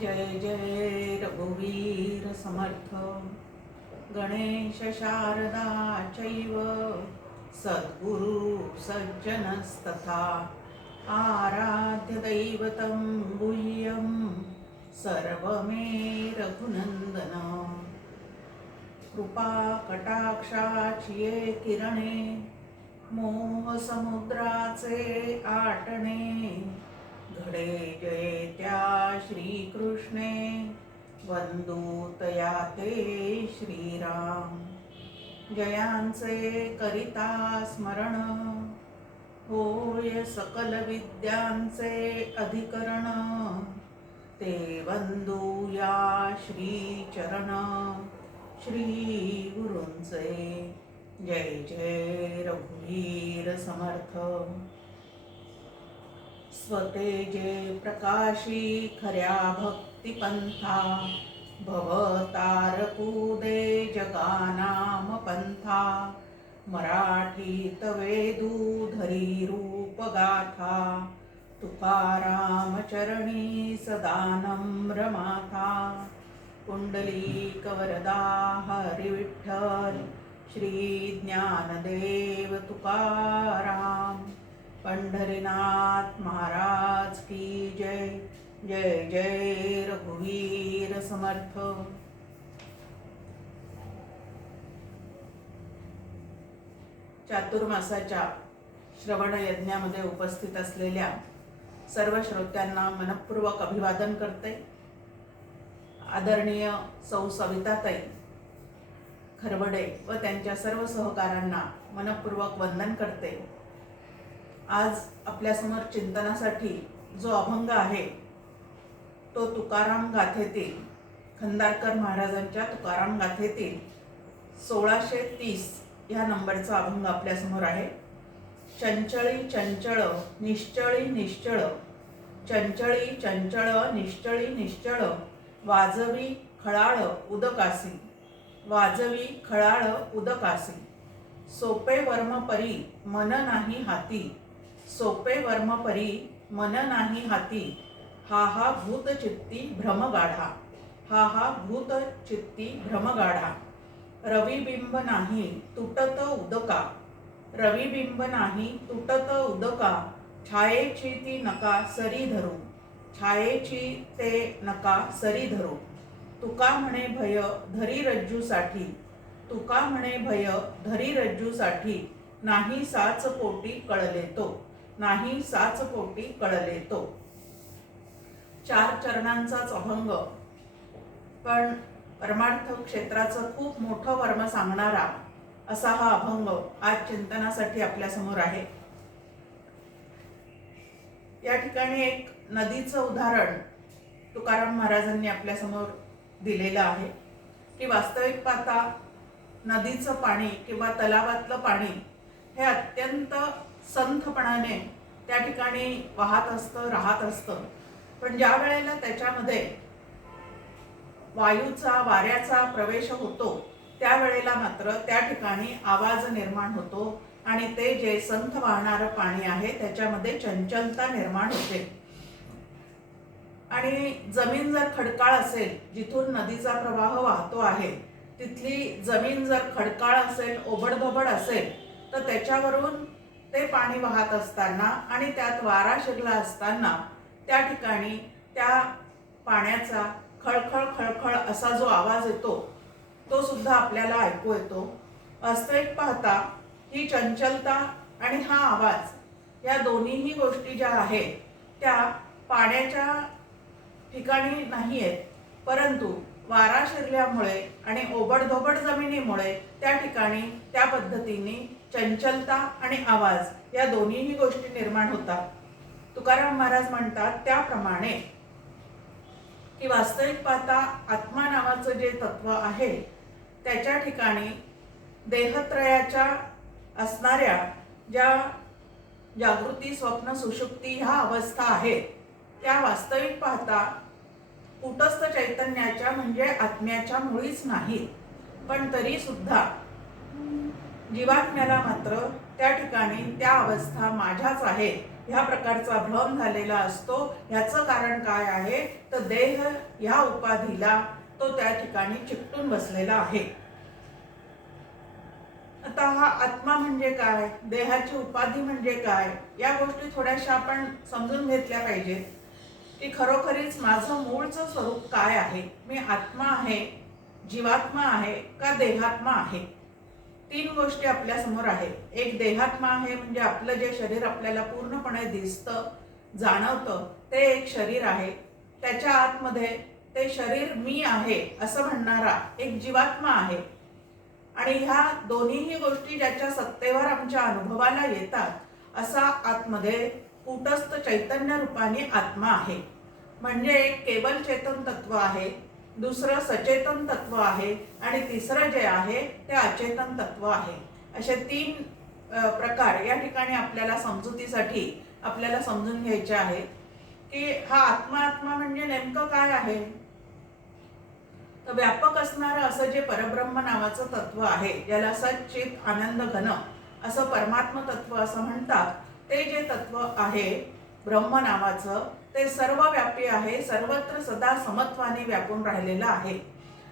जय जय रघुवीर समर्थ गणेश शारदा चैव सद्गुरु सज्जनस्तथा आराध्य दैवतं गुह्यं सर्वमे रघुनंदन कृपा कटाक्षाची ये किरणे मोह समुद्राचे आटणे घडे जये त्या श्रीकृष्णे वंदू तया ते श्रीराम जयांचे करिता स्मरण होय सकल विद्यांचे अधिकरण ते वंदूया श्रीचरण श्री गुरूंचे जय जय रघुवीर समर्थ स्वतेजे प्रकाशी खऱ्या भक्तिपंथा भवतारकुदे जगानाम पंथा मराठीत वेदू धरी रूप गाथा तुकाराम चरणी सदा नम्र माथा कुंडलीक वरदा हरी विठ्ठल श्री ज्ञानदेव तुकाराम पंढरीनाथ महाराज की जय जय जय रघुवीर समर्थ। चातुर्मासाच्या श्रवण यज्ञामध्ये उपस्थित असलेल्या सर्व श्रोत्यांना मनपूर्वक अभिवादन करते। आदरणीय सौ सविताताई खरवडे व त्यांच्या सर्व सहकाऱ्यांना मनपूर्वक वंदन करते। आज आपल्यासमोर चिंतनासाठी जो अभंग आहे तो तुकाराम गाथेतील खंदारकर महाराजांच्या तुकाराम गाथेतील 1630 या नंबरचा अभंग आपल्यासमोर आहे। चंचळी चंचळ निश्चळी निश्चळ चंचळी चंचळ निश्चळी निश्चळ वाजवी खळाळ उदकासी वाजवी खळाळ उदकासी सोपे वर्म परी मन नाही हाती सोपे वर्म परी मन नाही हाती हा हा भूत चित्ती भ्रम गाढा हा हा भूत चित्ती भ्रम गाढा रविबिंब नाही तुटत उदका रविबिंब नाही तुटत उदका छायेची ती नका सरी धरू छायेची ते नका सरी धरू तुका म्हणे भय धरी रज्जूसाठी तुका म्हणे भय धरी रज्जूसाठी नाही साच पोटी कळले तो नाही साच पोटी कळले तो। 4 चरणांचाच अभंग पण परमार्थ क्षेत्राचं खूप मोठं वर्म सांगणारा असा हा अभंग आज चिंतनासाठी आपल्या समोर आहे। या ठिकाणी एक नदीचं उदाहरण तुकाराम महाराजांनी आपल्या समोर दिलेलं आहे की वास्तविक पाहता नदीचं पाणी किंवा तलावातलं पाणी हे अत्यंत संथपणाने त्या ठिकाणी वाहत असतं राहत असतं, पण ज्या वेळेला त्याच्यामध्ये वायूचा वाऱ्याचा प्रवेश होतो त्यावेळेला मात्र त्या ठिकाणी आवाज निर्माण होतो आणि ते जे संथ वाहणारं पाणी आहे त्याच्यामध्ये चंचलता निर्माण होते। आणि जमीन जर खडकाळ असेल जिथून नदीचा प्रवाह वाहतो आहे तिथली जमीन जर खडकाळ असेल ओबडधोबड असेल तर त्याच्यावरून ते पाणी वाहत असताना आणि त्यात वारा शिरला असताना त्या ठिकाणी त्या पाण्याचा खळखळ खळखळ असा जो आवाज येतो तो सुद्धा आपल्याला ऐकू येतो। वास्तविक पाहता ही चंचलता आणि हा आवाज या दोन्हीही गोष्टी ज्या आहेत त्या पाण्याच्या ठिकाणी नाही आहेत, परंतु वारा शिरल्यामुळे आणि ओबडधोबड जमिनीमुळे त्या ठिकाणी त्या पद्धतीने चंचलता आणि आवाज या दोन्हीही गोष्टी निर्माण होतात। तुकाराम महाराज म्हणतात त्याप्रमाणे की वास्तविक पाहता आत्मा नावाचं जे तत्व आहे त्याच्या ठिकाणी देहत्रयाच्या असणाऱ्या ज्या जागृती स्वप्न सुषुप्ती ह्या अवस्था आहेत त्या वास्तविक पाहता कुटस्थ चैतन्याच्या म्हणजे आत्म्याच्या मुळीच नाहीत, पण तरी सुद्धा जीवात्म्याला मात्र त्या ठिकाणी त्या अवस्था माझ्याच आहेत ह्या प्रकारचा भ्रम झालेला असतो. ह्याचं कारण काय आहे तर देह ह्या उपाधीला तो त्या ठिकाणी चिकटून बसलेला आहे. आता हा आत्मा म्हणजे काय, देहाची उपाधी म्हणजे काय, या गोष्टी थोड्याशा आपण समजून घेतल्या पाहिजेत की खरोखरीच माझं मूळचं स्वरूप काय आहे. मी आत्मा आहे, जीवात्मा आहे का देहात्मा आहे. तीन गोष्टी आपल्या समोर आहेत. एक देहात्मा आहे म्हणजे आपलं जे शरीर आपल्याला पूर्णपणे दिसतं जाणवतं ते एक शरीर आहे. त्याच्या आतमध्ये ते शरीर मी आहे असं म्हणणारा एक जीवात्मा आहे. आणि ह्या दोन्हीही गोष्टी ज्याच्या सत्तेवर आमच्या अनुभवाला येतात असा आतमध्ये कूटस्थ चैतन्य रूपाने आत्मा आहे. म्हणजे एक केवल चेतन तत्व आहे, दुसरं सचेतन तत्व आहे आणि तिसरं जे आहे ते अचेतन तत्व आहे. असे तीन प्रकार या ठिकाणी आपल्याला समजुतीसाठी आपल्याला समजून घ्यायचे आहे की हा आत्मा म्हणजे नेमकं काय आहे. तर व्यापक असणारं असं जे परब्रह्म नावाचं तत्व आहे, ज्याला सच्चित आनंद घन असं परमात्म तत्व असं म्हणतात, ते जे तत्व आहे ब्रह्म नावाचं ते सर्वव्यापी आहे, सर्वत्र सदा समत्वाने व्यापून राहिलेलं आहे.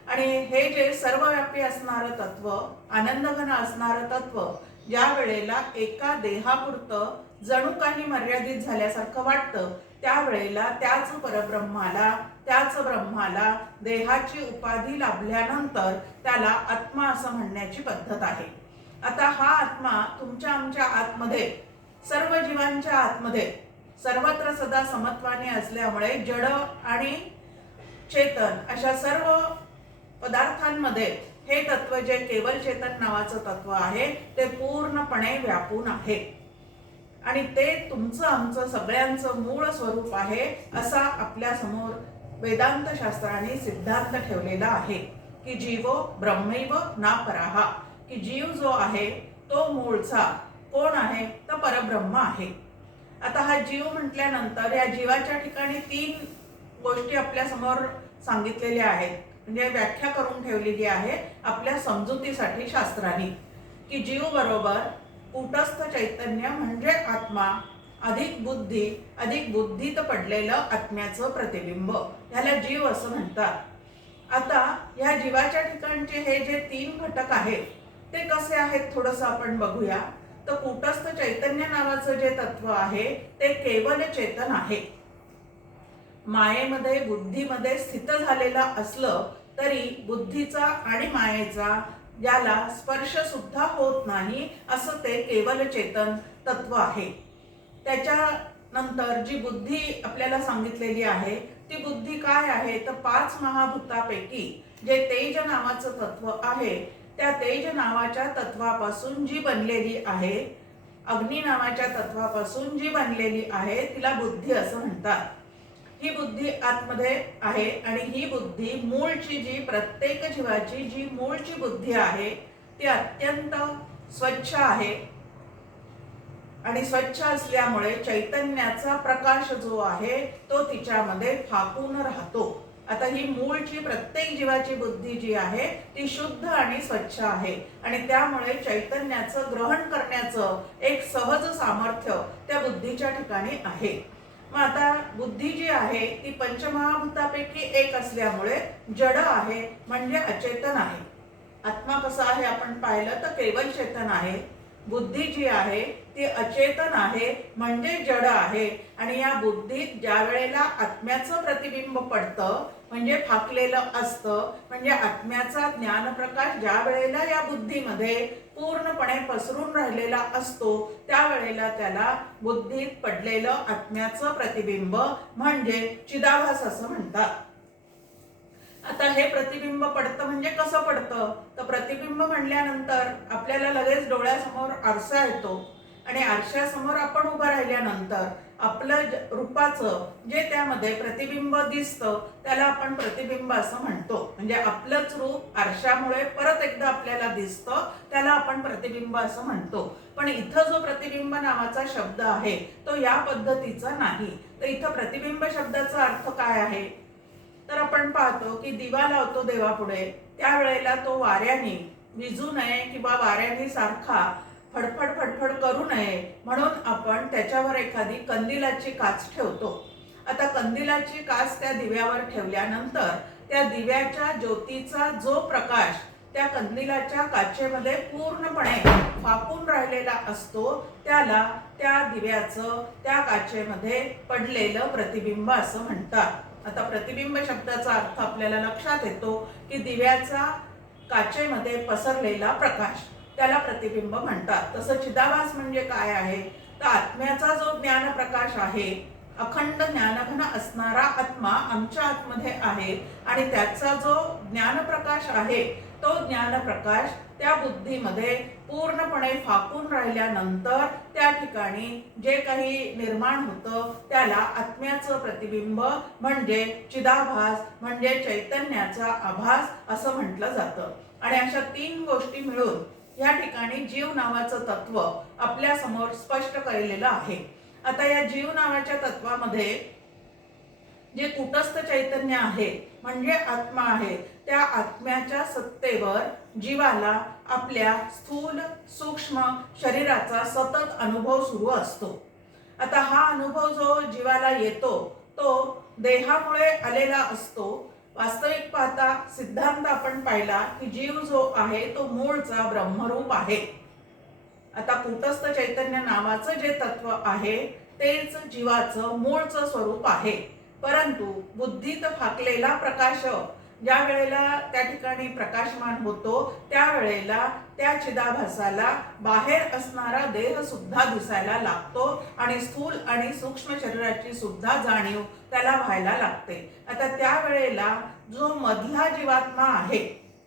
आणि हे जे सर्वव्यापी असणारं तत्व, आनंदघन असणारं तत्व ज्या वेळेला एका देहापुरतं जणू काही मर्यादित झाल्यासारखं वाटतं त्यावेळेला त्याच परब्रह्माला, त्याच ब्रह्माला देहाची उपाधी लाभल्यानंतर त्याला आत्मा असं म्हणण्याची पद्धत आहे. आता हा आत्मा तुमच्या आमच्या आतमध्ये, सर्व जीवांच्या आतमध्ये सर्वत्र सदा समत्वाने असल्यामुळे जड आणि चेतन अशा सर्व पदार्थांमध्ये हे तत्व जे केवल चेतन नावाचं तत्व आहे ते पूर्णपणे व्यापून आहे. आणि ते तुमचं आमचं सगळ्यांचं मूळ स्वरूप आहे असा आपल्या समोर वेदांत शास्त्राने सिद्धांत ठेवलेला आहे की जीवो ब्रह्मैव ना पराहा, की जीव जो आहे तो मूळचा कोण आहे तर परब्रह्म आहे. आता हा जीव म्हटल्यानंतर या जीवाच्या ठिकाणी तीन गोष्टी आपल्या समोर सांगितलेल्या आहेत, म्हणजे व्याख्या करून ठेवलेली आहे आपल्या समजुतीसाठी शास्त्राने, की जीव बरोबर कूटस्थ चैतन्य म्हणजे आत्मा अधिक बुद्धी, अधिक बुद्धीत पडलेलं आत्म्याचं प्रतिबिंब, ह्याला जीव असं म्हणतात. आता ह्या जीवाच्या ठिकाणचे हे जे तीन घटक आहेत ते कसे आहेत थोडंसं आपण बघूया. तर कूटस्थ चैतन्य नावाचं जे तत्व आहे ते केवल चेतन आहे. मायेमध्ये बुद्धीमध्ये स्थित झालेला असलं तरी बुद्धीचा आणि मायेचा ज्याला स्पर्श सुद्धा होत नाही असं ते केवल चेतन तत्व आहे. त्याच्यानंतर जी बुद्धी आपल्याला सांगितलेली आहे ती बुद्धी काय आहे तर 5 महाभूतापैकी जे तेज नावाचं तत्व आहे त्या तेज नावाच्या तत्वापासून जी बनलेली आहे, अग्नी नावाच्या तत्वापासून जी बनलेली आहे तिला बुद्धी असं म्हणतात. ही बुद्धी आतमध्ये आहे आणि ही बुद्धी मूळची जी प्रत्येक जीवाची जी मूळची बुद्धी आहे ती अत्यंत स्वच्छ आहे आणि स्वच्छ असल्यामुळे चैतन्याचा प्रकाश जो आहे तो तिच्यामध्ये फाकून राहतो. आता ही मूळची प्रत्येक जीवाची बुद्धी जी आहे ती शुद्ध आणि स्वच्छ आहे आणि त्यामुळे चैतन्याचं ग्रहण करण्याचं एक सहज सामर्थ्य त्या बुद्धीच्या ठिकाणी आहे. मग आता बुद्धी जी आहे ती पंचमहाभूतापैकी एक असल्यामुळे जड आहे म्हणजे अचेतन आहे. आत्मा कसा आहे आपण पाहिलं तर केवल चेतन आहे. बुद्धी जी आहे ती अचेतन आहे म्हणजे जड आहे. आणि या बुद्धीत ज्या वेळेला आत्म्याचं प्रतिबिंब पडतं म्हणजे फाकलेलं असतं, म्हणजे आत्म्याचा ज्ञानप्रकाश ज्या वेळेला या बुद्धीमध्ये पूर्णपणे पसरून राहिलेला असतो त्यावेळेला त्याला बुद्धीत पडलेलं आत्म्याचं प्रतिबिंब म्हणजे चिदाभास असं म्हणतात. आता हे प्रतिबिंब पडतं म्हणजे कसं पडतं तर प्रतिबिंब म्हणल्यानंतर आपल्याला लगेच डोळ्यासमोर आरसा येतो आणि आरशासमोर आपण उभं राहिल्यानंतर आपलं रूपाचं जे त्यामध्ये प्रतिबिंब दिसतं त्याला आपण प्रतिबिंब असं म्हणतो. म्हणजे आपलंच रूप आरशामुळे परत एकदा आपल्याला दिसतं त्याला आपण प्रतिबिंब असं म्हणतो. पण इथं जो प्रतिबिंब नावाचा शब्द आहे तो या पद्धतीचा नाही. तर इथं प्रतिबिंब शब्दाचा अर्थ काय आहे तर आपण पाहतो की दिवा लावतो देवापुढे त्यावेळेला तो वाऱ्याने विझू नये किंवा वाऱ्याने सारखा फडफड फडफड करू नये म्हणून आपण त्याच्यावर एखादी कंदिलाची काच ठेवतो. आता कंदिलाची काच त्या दिव्यावर ठेवल्यानंतर त्या दिव्याच्या ज्योतीचा जो प्रकाश त्या कंदिलाच्या काचेमध्ये पूर्णपणे फाकून राहिलेला असतो त्याला त्या दिव्याचं त्या काचेमध्ये पडलेलं प्रतिबिंब असं म्हणतात. आता प्रतिबिंब शब्दाचा अर्थ आपल्याला लक्षात येतो की दिव्याचा काचेमध्ये पसरलेला प्रकाश, त्याला प्रतिबिंब म्हणतात. तसं चिदाभास म्हणजे काय आहे तर आत्म्याचा जो ज्ञान प्रकाश आहे, अखंड ज्ञानघन असणारा आत्मा आमच्या आतमध्ये आहे आणि त्याचा जो ज्ञानप्रकाश आहे तो ज्ञानप्रकाश त्या बुद्धीमध्ये पूर्णपणे फाकून राहिल्यानंतर त्या ठिकाणी जे काही निर्माण होतं त्याला आत्म्याचं प्रतिबिंब म्हणजे चिदाभास म्हणजे चैतन्याचा आभास असं म्हटलं जातं. आणि अशा तीन गोष्टी मिळून या ठिकाणी जीव नावाचं तत्व आपल्या समोर स्पष्ट केलेलं आहे. आता या जीव नावाच्या तत्वामध्ये जे कूटस्थ चैतन्य आहे म्हणजे आत्मा आहे, त्या आत्म्याच्या सत्तेवर जीवाला आपल्या स्थूल सूक्ष्म शरीराचा सतत अनुभव सुरू असतो. आता हा अनुभव जो जीवाला येतो तो देहामुळे आलेला असतो. वास्तविक पाहता सिद्धांत आपण पाहिला की जीव जो आहे तो मूळचा ब्रह्मरूप आहे. आता कूटस्थ चैतन्य नावाचं जे तत्व आहे तेच जीवाचं मूळचं स्वरूप आहे. परंतु बुद्धीत फाकलेला प्रकाश ज्या वेळेला त्या ठिकाणी प्रकाशमान होतो त्यावेळेला त्या चिदाभासाला बाहेर असणारा देह सुद्धा दिसायला लागतो आणि स्थूल आणि सूक्ष्म शरीराची सुद्धा जाणीव त्याला व्हायला लागते. आता त्या वेळेला जो मधला जीवात्मा आहे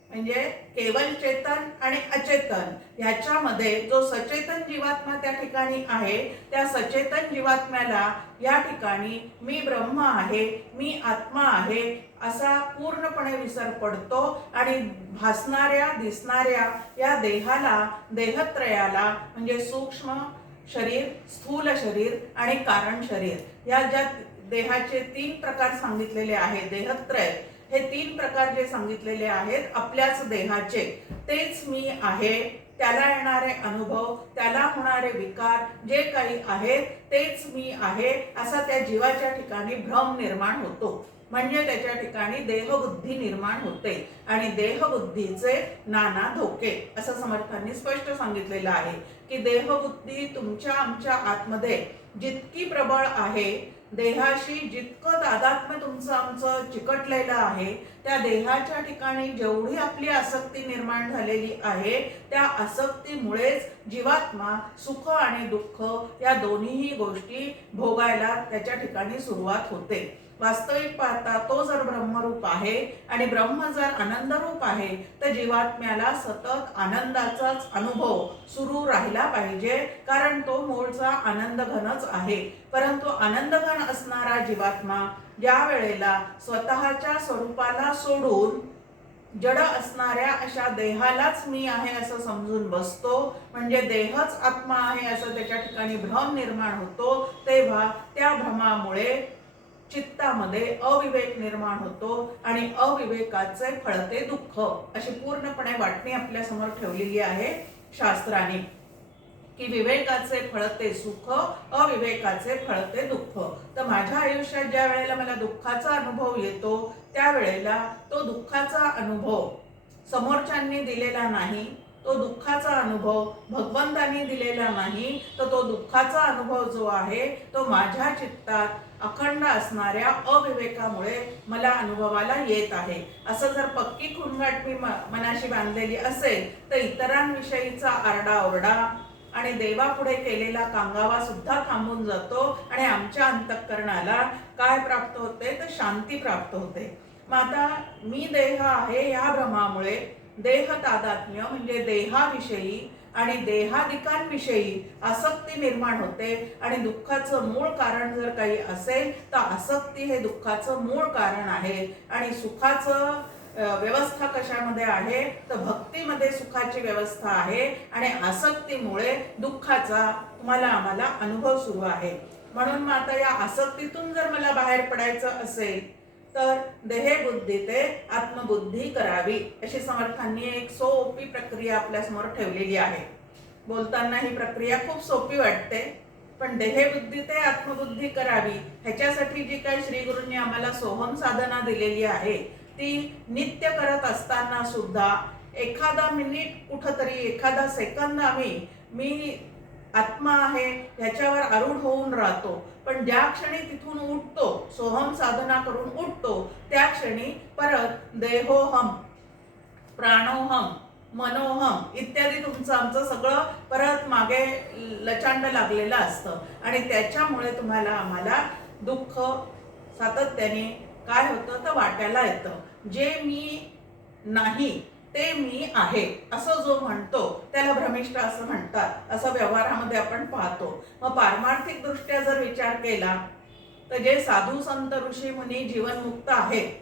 म्हणजे केवल चेतन आणि अचेतन ह्याच्यामध्ये जो सचेतन जीवात्मा त्या ठिकाणी आहे त्या सचेतन जीवात्म्याला या ठिकाणी मी ब्रह्म आहे, मी आत्मा आहे असा पूर्णपणे विसर पडतो आणि भासणाऱ्या दिसणाऱ्या या देहाला देहत्रयाला म्हणजे सूक्ष्म शरीर, स्थूल शरीर आणि कारण शरीर या ज्या देहाचे तीन प्रकार सांगितलेले आहेत, देहत्रय हे तीन प्रकार जे सांगितलेले आहेत आपल्याच देहाचे, तेच मी आहे. त्याला येणारे अनुभव, त्याला होणारे विकार जे काही आहेत तेच मी आहे असा त्या जीवाच्या ठिकाणी भ्रम निर्माण होतो. म्हणजे त्याच्या ठिकाणी देहबुद्धी निर्माण होते आणि देहबुद्धीचे नाना धोके असं समर्थांनी स्पष्ट सांगितलेलं आहे की देहबुद्धी तुमच्या आमच्या आतमध्ये जितकी प्रबळ आहे, देहाशी जितकं तादात्म्य तुमचं आमचं चिकटलेलं आहे, त्या देहाच्या ठिकाणी जेवढी आपली आसक्ती निर्माण झालेली आहे त्या आसक्तीमुळेच जीवात्मा सुख आणि दुःख या दोन्हीही गोष्टी भोगायला त्याच्या ठिकाणी सुरुवात होते. वास्तविक पाहता तो जर ब्रह्मरूप आहे आणि ब्रह्म जर आनंदरूप आहे तर जीवात्म्याला सतत आनंदाचाच अनुभव सुरू राहिला पाहिजे, कारण तो मूळचा आनंदघनच आहे. परंतु आनंदघन असणारा जीवात्मा ज्या वेळेला स्वतःच्या स्वरूपाला सोडून जड असणाऱ्या अशा देहालाच मी आहे असं समजून बसतो म्हणजे देहच आत्मा आहे असं त्याच्या ठिकाणी भ्रम निर्माण होतो, तेव्हा त्या भ्रमामुळे चित्तामध्ये अविवेक निर्माण होतो आणि अविवेकाचे फळते दुःख अशी पूर्णपणे वाटणी आपल्या समोर ठेवलेली आहे शास्त्राने की विवेकाचे फळते सुख, अविवेकाचे फळते दुःख. तर माझ्या आयुष्यात ज्या वेळेला मला दुःखाचा अनुभव येतो त्यावेळेला तो दुःखाचा अनुभव समोरच्यांनी दिलेला नाही, तो दुःखाचा अनुभव भगवंतांनी दिलेला नाही, तर तो दुःखाचा अनुभव जो आहे तो माझ्या चित्तात अखंड असणाऱ्या अविवेकामुळे मला अनुभवाला येत आहे. असं जर पक्की खुणगाठ मी मनाशी बांधलेली असेल तर इतरांविषयीचा आरडाओरडा आणि देवापुढे केलेला कांगावा सुद्धा थांबून जातो आणि आमच्या अंतःकरणाला काय प्राप्त होते तर शांती प्राप्त होते. मग आता मी देह आहे या भ्रमामुळे देह तादात्म्य म्हणजे देहाविषयी आणि देहादिकांविषयी आसक्ती निर्माण होते आणि दुःखाचं मूळ कारण जर काही असेल तर आसक्ती हे दुःखाचं मूळ कारण आहे. आणि सुखाचं व्यवस्था कशामध्ये आहे तर भक्तीमध्ये सुखाची व्यवस्था आहे आणि आसक्तीमुळे दुःखाचा तुम्हाला आम्हाला अनुभव सुरू आहे. म्हणून मग आता या आसक्तीतून जर मला बाहेर पडायचं असेल तर देहे बुद्धी ते आत्मबुद्धी करावी, अशी समर्थांनी एक सोपी प्रक्रिया आपल्या समोर ठेवलेली आहे. बोलताना ही प्रक्रिया खूप सोपी वाटते, पण देहे बुद्धी ते आत्मबुद्धी करावी ह्याच्यासाठी जी काही श्री गुरूंनी आम्हाला सोहम साधना दिलेली आहे, ती नित्य करत असताना सुद्धा एखादा मिनिट कुठंतरी, एखादा सेकंद मी आत्मा आहे ह्याच्यावर आरूढ होऊन राहतो. पण ज्या क्षणी तिथून उठतो, सोहम साधना करून उठतो, त्या क्षणी परत देहोहम, प्राणोहम, मनोहम इत्यादी तुमचं आमचं सगळं परत मागे लचांड लागलेलं असतं. आणि त्याच्यामुळे तुम्हाला आम्हाला दुःख सातत्याने काय होतं तर वाटायला येतं. जे मी नाही ते मी आहे असं जो म्हणतो त्याला भ्रमिष्ठ असं म्हणतात, असं व्यवहारामध्ये आपण पाहतो. मग पारमार्थिक दृष्ट्या जर विचार केला तर जे साधू संत ऋषी मुनी जीवनमुक्त आहेत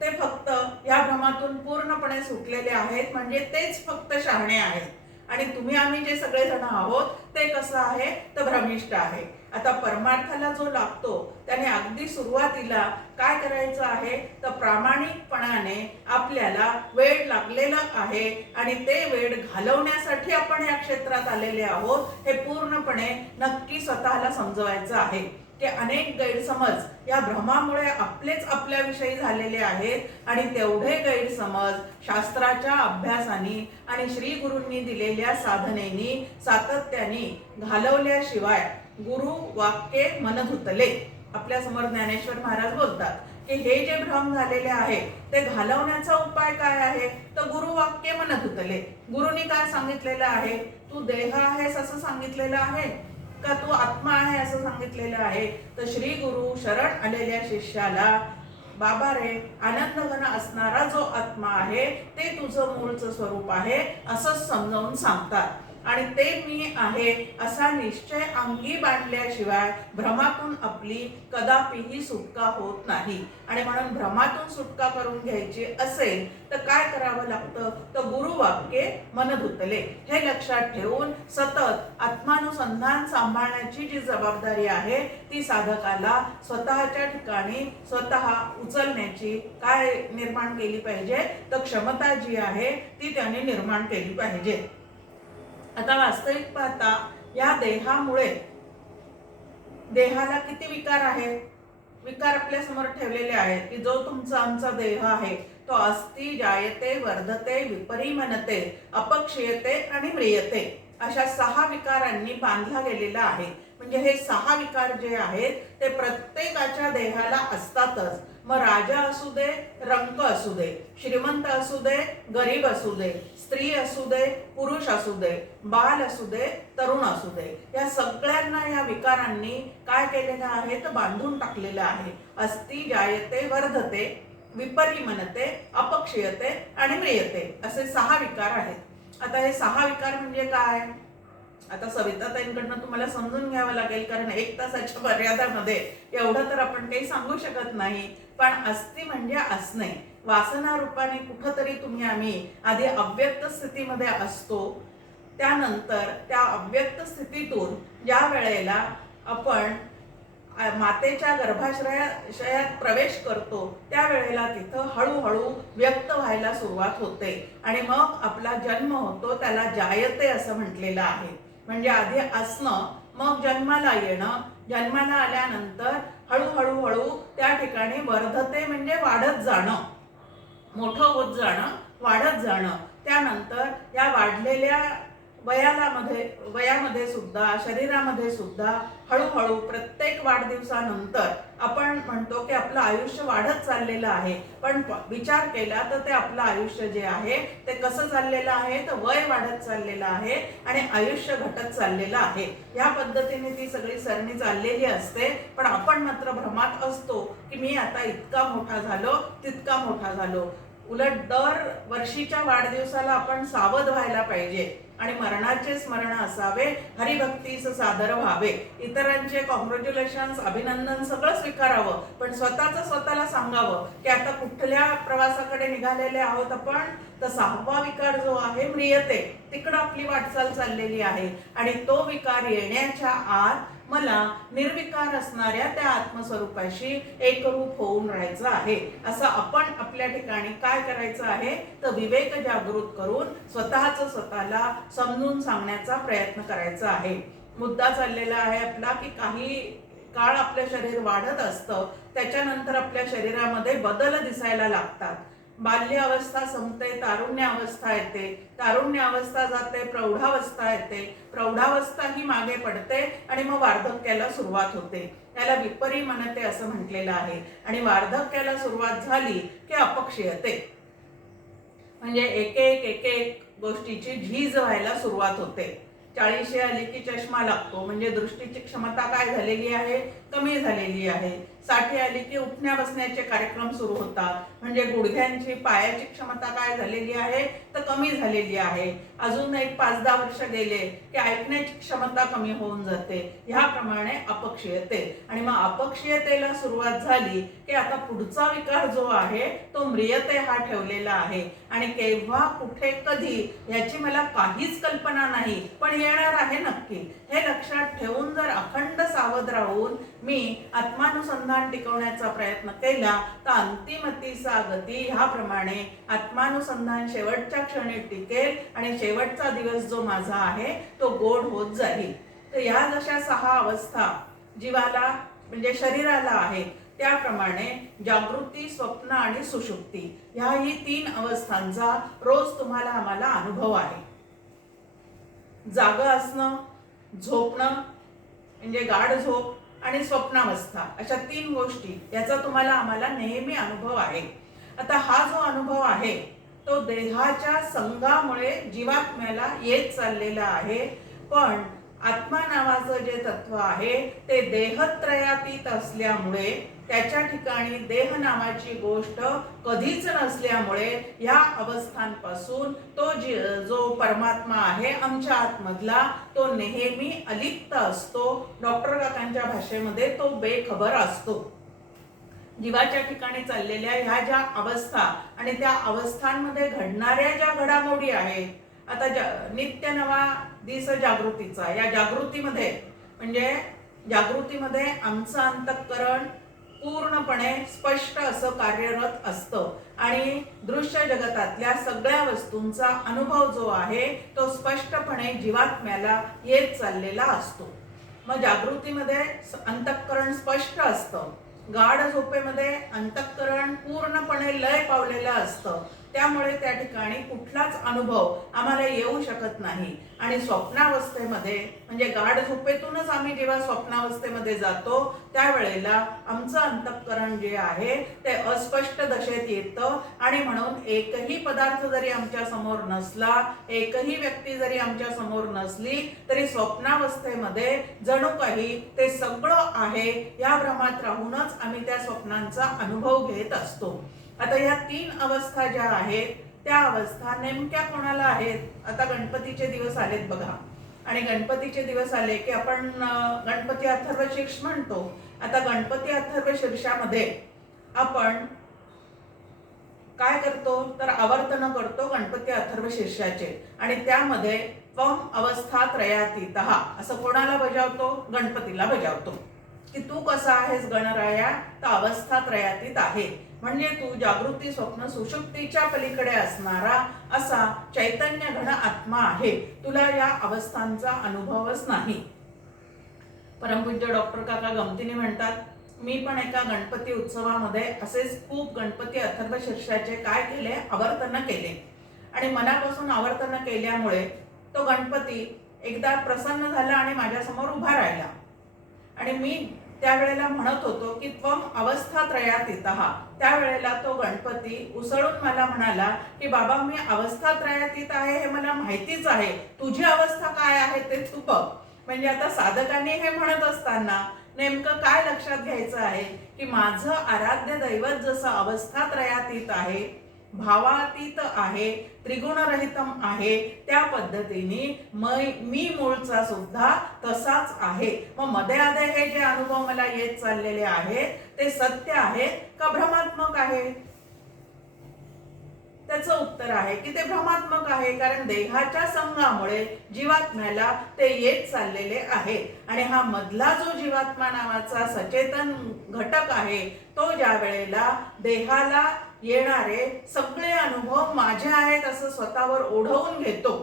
ते फक्त या भ्रमातून पूर्णपणे सुटलेले आहेत, म्हणजे तेच फक्त शहाणे आहेत. आणि तुम्ही आम्ही जे सगळेजण आहोत ते कसं आहे तर भ्रमिष्ठ आहे. आता परमार्थाला जो लागतो त्याने अगदी सुरुवातीला काय करायचं आहे तर प्रामाणिकपणाने आपल्याला वेळ लागलेला आहे आणि ते वेळ घालवण्यासाठी आपण या क्षेत्रात आलेले आहोत हे पूर्णपणे नक्की स्वतःला समजवायचं आहे. की अनेक गैरसमज या भ्रमामुळे आपलेच आपल्याविषयी झालेले आहेत आणि तेवढे गैरसमज शास्त्राच्या अभ्यासाने आणि श्री गुरूंनी दिलेल्या साधनेनी सातत्याने घालवल्याशिवाय गुरु वाक्ये मन धुतले. आपल्या समोर ज्ञानेश्वर महाराज बोलतात की हे जे भ्रम झालेले आहे ते घालवण्याचा उपाय काय आहे तर गुरु वाक्ये मन धुतले. गुरुनी काय सांगितलेलं आहे, तू देह आहेस असं सांगितलेलं आहे का तू आत्मा आहे असं सांगितलेलं आहे. तर श्री गुरु शरण आलेल्या शिष्याला बाबा रे, आनंदघन असणारा जो आत्मा आहे ते तुझं मूळचं स्वरूप आहे असं समजावून सांगतात. आणि ते मी आहे असा निश्चय अंगी बांधल्याशिवाय भ्रमातून आपली कदापिही सुटका होत नाही. आणि म्हणून भ्रमातून सुटका करून घ्यायची असेल तर काय करावं लागतं तर गुरुवाक्ये मन धुतले हे लक्षात ठेवून सतत आत्मानुसंधान सांभाळण्याची जी जबाबदारी आहे ती साधकाला स्वतःच्या ठिकाणी स्वतः उचलण्याची काय निर्माण केली पाहिजे तर क्षमता जी आहे ती त्याने निर्माण केली पाहिजे. आता वास्तविक पाहता या देहामुळे देहाला किती विकार आहेत. विकार आपल्या समोर ठेवलेले आहेत की जो तुमचा आमचा देह आहे तो अस्ति, जायते, वर्धते, विपरिमनते, अपक्षीयते आणि म्रियते अशा 6 विकारांनी बांधला गेलेला आहे. म्हणजे हे 6 विकार जे आहेत ते प्रत्येकाच्या देहाला असतातच. मग राजा असू दे, रंक असू दे, श्रीमंत असू दे, गरीब असू दे, स्त्री असू दे, पुरुष असू दे, बाल असू दे, तरुण असू दे, या सगळ्यांना या विकारांनी काय केलेलं आहे तर बांधून टाकलेलं आहे. अस्ति, जायते, वर्धते, विपरिमनते, अपक्षीयते आणि म्रियते असे 6 विकार आहेत. आता हे 6 विकार म्हणजे काय, आता सविताताईंकडनं तुम्हाला समजून घ्यावं लागेल, कारण 1 तासाच्या मर्यादामध्ये एवढं तर आपण काही सांगू शकत नाही. पण अस्ति म्हणजे असणे, वासना रूपाने कुठंतरी तुम्ही आम्ही आधी अव्यक्त स्थितीमध्ये असतो, त्यानंतर त्या अव्यक्त स्थितीतून ज्या वेळेला आपण मातेच्या गर्भाशयात प्रवेश करतो त्यावेळेला तिथं हळूहळू व्यक्त व्हायला सुरुवात होते आणि मग आपला जन्म होतो. त्याला जायते असं म्हटलेलं आहे. म्हणजे आधी असणं, मग जन्माला येणं, जन्माला आल्यानंतर हळूहळू हळू त्या ठिकाणी वर्धते म्हणजे वाढत जाणं, मोठं होत जाणं, वाढत जाणं. त्यानंतर या वाढलेल्या वयामध्ये सुद्धा शरीरामध्ये सुद्धा हळूहळू प्रत्येक वाढदिवसानंतर आपण म्हणतो की आपलं आयुष्य वाढत चाललेलं आहे. पण विचार केला तर ते आपलं आयुष्य जे आहे ते कसं चाललेलं आहे तर वय वाढत चाललेलं आहे आणि आयुष्य घटत चाललेलं आहे. या पद्धतीने ती सगळी सरणी चाललेली असते. पण आपण मात्र भ्रमात असतो की मी आता इतका मोठा झालो, तितका मोठा झालो. उलट दर वर्षीच्या वाढदिवसाला आपण सावध व्हायला पाहिजे आणि मरणाचे स्मरण असावे, हरिभक्तीस सादर व्हावे. इतरांचे कॉंग्रॅच्युलेशन्स, अभिनंदन सगळं स्वीकारावं, पण स्वतःला सांगावं की आता कुठल्या प्रवासाकडे निघालेले आहोत आपण. तर 6वा विकार जो आहे म्रियते, तिकडं आपली वाटचाल चाललेली आहे आणि तो विकार येण्याच्या आत मला निर्विकार असणाऱ्या त्या आत्मस्वरूपाशी एकरूप होऊन राहायचं आहे. असं आपण आपल्या ठिकाणी काय करायचं आहे तर विवेक जागृत करून स्वतःला समजून सांगण्याचा प्रयत्न करायचा आहे. मुद्दा चाललेला आहे आपला की काही काळ आपलं शरीर वाढत असतं, त्याच्यानंतर आपल्या शरीरामध्ये बदल दिसायला लागतात. बाल्य अवस्था संपते, तारुण्य अवस्था येते, तारुण्य अवस्था जाते, प्रौढावस्था येते, प्रौढावस्था ही मागे पडते आणि मग वार्धक्याला सुरुवात होते. याला विपरिमनते असं म्हटलेलं आहे. आणि वार्धक्याला सुरुवात झाली की अपक्ष येते, म्हणजे एक एक गोष्टीची झीज व्हायला सुरुवात होते. 40 आली की चष्मा लागतो, म्हणजे दृष्टीची क्षमता काय झालेली आहे, कमी झालेली आहे. 60 आली की उठण्या बसण्याचे कार्यक्रम सुरू होतात, म्हणजे गुडघ्यांची पायाची क्षमता काय झालेली आहे तर कमी झालेली आहे. अजून एक 5-10 वर्ष गेले की ऐकण्याची क्षमता कमी होऊन जाते. ह्याप्रमाणे अपक्षीयते, आणि मग अपक्षीयतेला सुरुवात झाली की आता पुढचा विकार जो आहे तो म्रियते हा ठेवलेला आहे. आणि केव्हा कुठे कधी याची मला काहीच कल्पना नाही, पण येणार आहे नक्की. हे लक्षात ठेवून जर अखंड सावध राहून मी आत्मानुसंधान टिकवण्याचा प्रयत्न केला तर अंतिमतीचा गती ह्याप्रमाणे आत्मानुसंधान शेवटच्या क्षणी टिकेल आणि शेवटचा दिवस जो माझा आहे तो गोड होत जाईल. तर या जशा 6 अवस्था जीवाला म्हणजे शरीराला आहेत, त्याप्रमाणे जागृती, स्वप्न आणि सुषुप्ती ह्याही 3 अवस्थांचा रोज तुम्हाला आम्हाला अनुभव आहे. जागं असणं, झोपणं म्हणजे गाढ झोप आणि स्वप्नावस्था, अशा 3 गोष्टी याचा तुम्हाला आम्हाला नेहमी अनुभव आहे. आता हा जो अनुभव आहे तो देहाच्या संघामुळे जीवात्म्याला येत चाललेला आहे. पण आत्मा नावाचं जे तत्व आहे ते देहत्रयातीत असल्यामुळे, त्याच्या ठिकाणी देह नावाची गोष्ट कधीच नसल्यामुळे या अवस्थांपासून तो जो परमात्मा आहे आमच्या आतमधला तो नेहमी अलिप्त असतो. डॉक्टर काकांच्या भाषेमध्ये तो बेखबर असतो. जीवाच्या ठिकाणी चाललेल्या ह्या ज्या अवस्था आणि त्या अवस्थांमध्ये घडणाऱ्या ज्या घडामोडी आहेत, आता नित्य नवा दिस जागृतीचा, या जागृतीमध्ये म्हणजे जागृतीमध्ये आमचं अंतःकरण पूर्णपणे स्पष्ट असं कार्यरत असतं आणि दृश्य जगतातल्या सगळ्या वस्तूंचा अनुभव जो आहे तो स्पष्टपणे जीवात्म्याला येत चाललेला असतो. मग जागृतीमध्ये अंतःकरण स्पष्ट असतं, गाढ झोपेमध्ये अंतःकरण पूर्णपणे लय पावलेलं असतं, त्यामुळे त्या ठिकाणी कुठलाच अनुभव आम्हाला येऊ शकत नाही. आणि स्वप्नावस्थेमध्ये म्हणजे गाढ झोपेतूनच आम्ही जेव्हा स्वप्नावस्थेमध्ये जातो त्यावेळेला आमचं अंतःकरण जे आहे ते अस्पष्ट दशेत येतं. आणि म्हणून एकही पदार्थ जरी आमच्या समोर नसला, एकही व्यक्ती जरी आमच्या समोर नसली, तरी स्वप्नावस्थेमध्ये जणू काही ते सगळं आहे या भ्रमात राहूनच आम्ही त्या स्वप्नांचा अनुभव घेत असतो. आता या 3 अवस्था ज्या आहेत त्या अवस्था नेमक्या कोणाला आहेत? आता गणपतीचे दिवस आलेत बघा, आणि गणपतीचे दिवस आले की आपण गणपती अथर्वशीर्ष म्हणतो. आता गणपती अथर्वशीर्षामध्ये आपण काय करतो तर आवर्तन करतो गणपती अथर्वशीर्षाचे, आणि त्यामध्ये त्वम अवस्था त्रयातीतः असं कोणाला बजावतो? गणपतीला बजावतो की तू कसा आहेस गणराया, तर अवस्था त्रयातीत आहे, म्हणजे तू जागृती, स्वप्न, सुषुप्तीच्या पलीकडे असणारा असा चैतन्य घन आत्मा आहे, तुला या अवस्थांचा अनुभवच नाही. परमपूज्य डॉक्टर काका गमतीने म्हणतात, मी पण एका गणपती उत्सवामध्ये असेच खूप गणपती अथर्वशीर्षाचे काय केले, आवर्तन केले, आणि मनापासून आवर्तन केल्यामुळे तो गणपती एकदा प्रसन्न झाला आणि माझ्यासमोर उभा राहिला. आणि मी त्यावेळेला म्हणत होतो की त्वम अवस्था त्रयातीतः, त्यावेळेला तो गणपती उसळून मला म्हणाला की बाबा मी अवस्था त्रयातीत आहे हे मला माहितीच आहे, तुझी अवस्था काय आहे ते तू बघ. म्हणजे आता साधकांनी हे म्हणत असताना नेमकं काय लक्षात घ्यायचं आहे की माझं आराध्य दैवत जसं अवस्था त्रयातीत आहे, भावातीत आहे, त्रिगुणरहितम आहे, त्या पद्धतीने मी मूळचा सुद्धा तसाच आहे. मग मध्ये आधे हे जे अनुभव मला येत चाललेले आहेत ते सत्य आहेत का भ्रमात्मक आहे? त्याचं उत्तर आहे की ते भ्रमात्मक आहे, कारण देहाच्या संघामुळे जीवात्म्याला ते येत चाललेले आहे. आणि हा मधला जो जीवात्मा नावाचा सचेतन घटक आहे, तो ज्या वेळेला देहाला येणारे सगळे अनुभव माझे आहेत असं स्वतःवर ओढवून घेतो.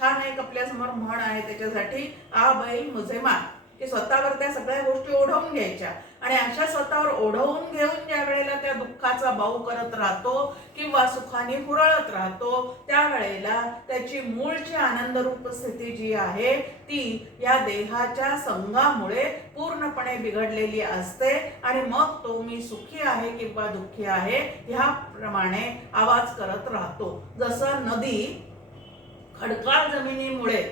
छान एक आपल्या समोर म्हण आहे त्याच्यासाठी, आ बैल मुझे मार, की स्वतःवर त्या सगळ्या गोष्टी ओढवून घ्यायच्या. आणि अशा स्वतःवर ओढवून घेऊन ज्या वेळेला त्या दुःखाचा बाऊ करत राहतो किंवा सुखाने हुरळत राहतो, त्यावेळेला त्याची मूळची आनंदरूप स्थिती जी आहे ती या देहाच्या संघामुळे पूर्णपणे बिघडलेली असते. आणि मग तो मी सुखी आहे किंवा दुःखी आहे ह्याप्रमाणे आवाज करत राहतो. जसं नदी खडकाळ जमिनीमुळे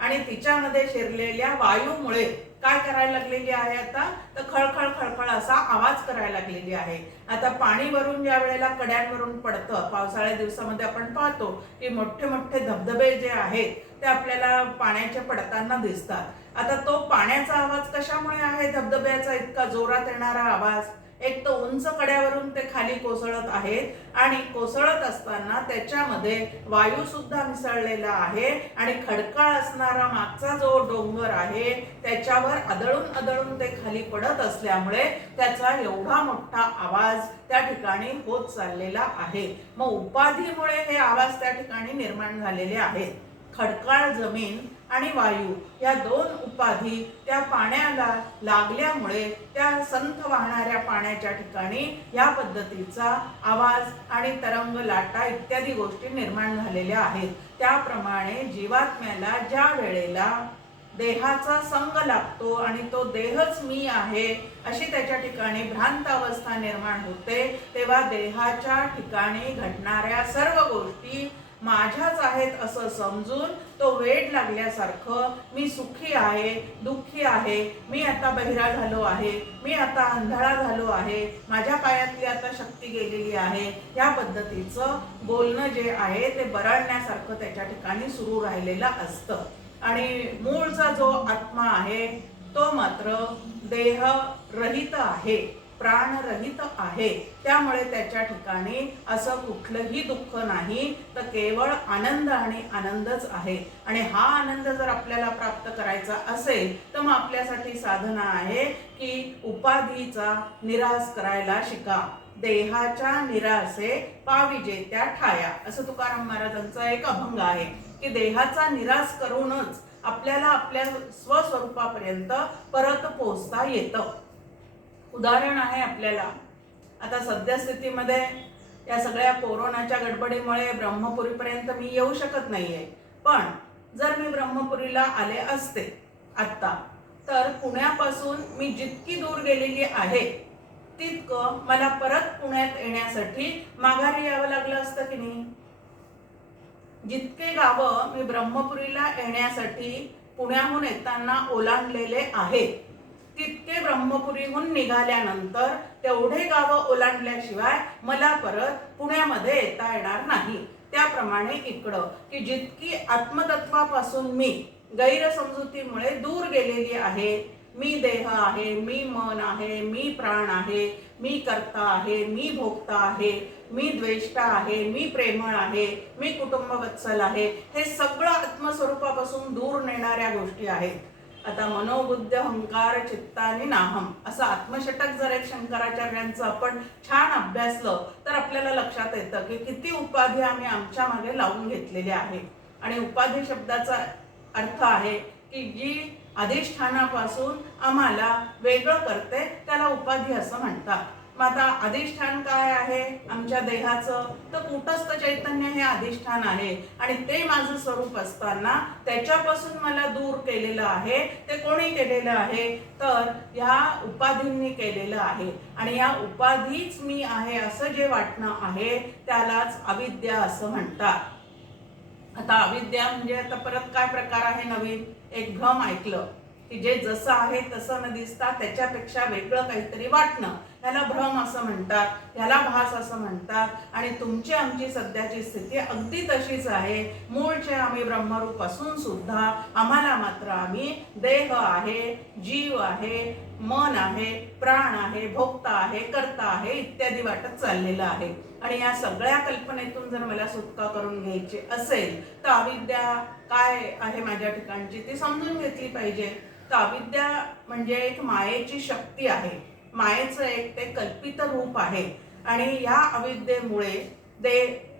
आणि तिच्यामध्ये शिरलेल्या वायूमुळे काय करायला लागलेली आहे आता, तर खळखळ खळखळ असा आवाज करायला लागलेली आहे. आता पाणी वरून ज्या वेळेला कड्यांवरून पडतं, पावसाळ्या दिवसामध्ये आपण पाहतो की मोठे मोठे धबधबे जे आहेत ते आपल्याला पाण्याचे पडताना दिसतात. आता तो पाण्याचा आवाज कशामुळे आहे, धबधब्याचा इतका जोरात येणारा आवाज? एक तर उंच कड्यावरून ते खाली कोसळत आहेत आणि कोसळत असताना त्याच्यामध्ये वायू सुद्धा मिसळलेला आहे आणि खडकाळ असणारा मागचा जो डोंगर आहे त्याच्यावर आदळून आदळून ते खाली पडत असल्यामुळे त्याचा एवढा मोठा आवाज त्या ठिकाणी होत चाललेला आहे. मग उपाधीमुळे हे आवाज त्या ठिकाणी निर्माण झालेले आहेत. खडकाळ जमीन आणि वायू या दोन उपाधी त्या पाण्याला लागल्यामुळे त्या संथ वाहणाऱ्या पाण्याच्या ठिकाणी या पद्धतीचा आवाज आणि तरंग, लाटा इत्यादी गोष्टी निर्माण झालेल्या आहेत. त्याप्रमाणे जीवात्म्याला ज्या वेळेला देहाचा संग लागतो आणि तो देहच मी आहे अशी त्याच्या ठिकाणी भ्रांत अवस्था निर्माण होते, तेव्हा देहाच्या ठिकाणी घडणाऱ्या सर्व गोष्टी माझ्याच आहेत असं समजून तो वेड लागल्यासारखं मी सुखी आहे, दुःखी आहे, मी आता बहिरा झालो आहे, मी आता अंधळा झालो आहे, माझ्या पायातली आता शक्ती गेलेली आहे, या पद्धतीचं बोलणं जे आहे ते बरळण्यासारखं त्याच्या ठिकाणी सुरू राहिलेलं असतं. आणि मूळचा जो आत्मा आहे तो मात्र देह रहित आहे, प्राणरहित आहे. त्यामुळे त्याच्या ठिकाणी असं कुठलंही दुःख नाही, तर केवळ आनंद आणि आनंदच आहे. आणि हा आनंद जर आपल्याला प्राप्त करायचा असेल तर मग आपल्यासाठी साधना आहे की उपाधीचा निराश करायला शिका. देहाच्या निरासे पाविजे त्या ठाया, असं तुकाराम महाराजांचा एक अभंग आहे की देहाचा निराश करूनच आपल्याला आपल्या स्वस्वरूपापर्यंत परत पोहोचता येतं. उदाहरण आहे आपल्याला, आता सद्यस्थितीमध्ये या सगळ्या कोरोनाच्या गडबडीमुळे ब्रह्मपुरीपर्यंत मी येऊ शकत नाहीये, पण जर मी ब्रह्मपुरीला आले असते आत्ता, तर पुण्यापासून मी जितकी दूर गेलेली आहे तितकं मला परत पुण्यात येण्यासाठी माघारी यावं लागलं असतं की नाही. जितके गावं मी ब्रह्मपुरीला येण्यासाठी पुण्याहून येताना ओलांडलेले आहेत, तितके ब्रह्मपुरीहून निघाल्यानंतर तेवढे गावं ओलांडल्याशिवाय मला परत पुण्यामध्ये येता येणार नाही. त्याप्रमाणे इकडं की जितकी आत्मतत्वापासून मी गैरसमजुतीमुळे दूर गेलेली आहे, मी देह आहे, मी मन आहे, मी प्राण आहे, मी कर्ता आहे, मी भोक्ता आहे, मी द्वेष्टा आहे, मी प्रेमळ आहे, मी कुटुंबवत्सल आहे, हे सगळं आत्मस्वरूपापासून दूर नेणाऱ्या गोष्टी आहेत. आता मनोबुद्ध अहंकार चित्तानी नाहम असं आत्मषटक जर एक शंकराचार्यांचं आपण छान अभ्यासलं तर आपल्याला लक्षात येतं की किती उपाधी आम्ही आमच्या मागे लावून घेतलेली आहे. आणि उपाधी शब्दाचा अर्थ आहे की जी अधिष्ठानापासून आम्हाला वेगळं करते त्याला उपाधी असं म्हणतात. मग आता अधिष्ठान काय आहे आमच्या देहाचं, तर कूटस्थ चैतन्य हे अधिष्ठान आहे आणि ते माझं स्वरूप असताना त्याच्यापासून मला दूर केलेलं आहे. ते कोणी केलेलं आहे, तर या उपाधींनी केलेलं आहे. आणि या उपाधीच मी आहे असं जे वाटणं आहे त्यालाच अविद्या असं म्हणतात. आता अविद्या म्हणजे आता परत काय प्रकार आहे नवीन, एक भ्रम ऐकलं की जे जसं आहे तसं न दिसता त्याच्यापेक्षा वेगळं काहीतरी वाटणं, ह्याला भ्रम असं म्हणतात, ह्याला भास असं म्हणतात. आणि तुमची आमची सध्याची स्थिती अगदी तशीच आहे. मूळचे आम्ही ब्रह्मरूप असून सुद्धा आम्हाला मात्र आम्ही देह आहे, जीव आहे, मन आहे, प्राण आहे, भोक्ता आहे, कर्ता आहे इत्यादी वाटत चाललेलं आहे. आणि या सगळ्या कल्पनेतून जर मला सुटका करून घ्यायची असेल तर अविद्या काय आहे माझ्या ठिकाणची ती समजून घेतली पाहिजे. तर अविद्या म्हणजे एक मायेची शक्ती आहे, मायेचं एक ते कल्पित रूप आहे. आणि या अविद्येमुळे ते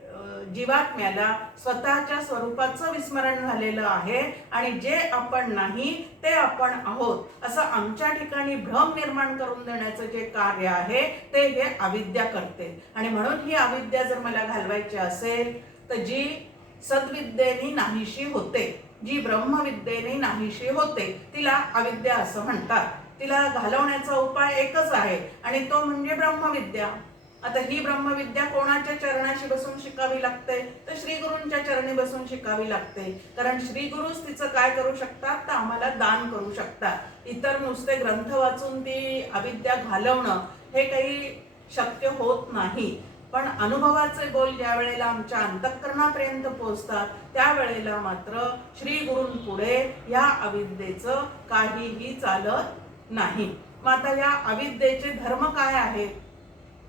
जीवात्म्याला स्वतःच्या स्वरूपाचं विस्मरण झालेलं आहे आणि जे आपण नाही ते आपण आहोत असं आमच्या ठिकाणी भ्रम निर्माण करून देण्याचं जे कार्य आहे ते हे अविद्या करते. आणि म्हणून ही अविद्या जर मला घालवायची असेल तर जी सद्विद्येने नाहीशी होते, जी ब्रह्मविद्येने नाहीशी होते तिला अविद्या असं म्हणतात. तिला घालवण्याचा उपाय एकच आहे आणि तो म्हणजे ब्रह्मविद्या. आता ही ब्रह्मविद्या कोणाच्या चरणाशी बसून शिकावी लागते तर श्री गुरूंच्या चरणी बसून शिकावी लागते. कारण श्री गुरुच तिचं काय करू शकतात तर आम्हाला दान करू शकतात. इतर नुसते ग्रंथ वाचून ती अविद्या घालवणं हे काही शक्य होत नाही. पण अनुभवाचे बोल ज्या वेळेला आमच्या अंतःकरणापर्यंत पोहोचतात त्यावेळेला मात्र श्री गुरूंपुढे या अविद्येचं काहीही चालत नाही. मग आता या अविद्येचे धर्म काय आहेत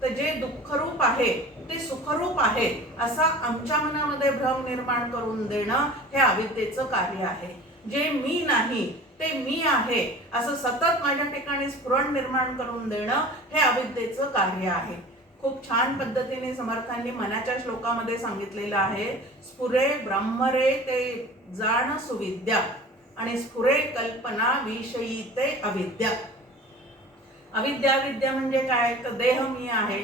तर जे दुःखरूप आहे ते सुखरूप आहे असा आमच्या मनामध्ये भ्रम निर्माण करून देणं हे अविद्येचं कार्य आहे. जे मी नाही ते मी आहे असं सतत माझ्या ठिकाणी स्फुरण निर्माण करून देणं हे अविद्येचं कार्य आहे. खूप छान पद्धतीने समर्थांनी मनाच्या श्लोकामध्ये सांगितलेलं आहे, स्फुरे ब्रह्मरे ते जाण सुविद्या आणि स्फुरे कल्पना विषयी ते अविद्या. अविद्या विद्या म्हणजे काय तर देह मी आहे,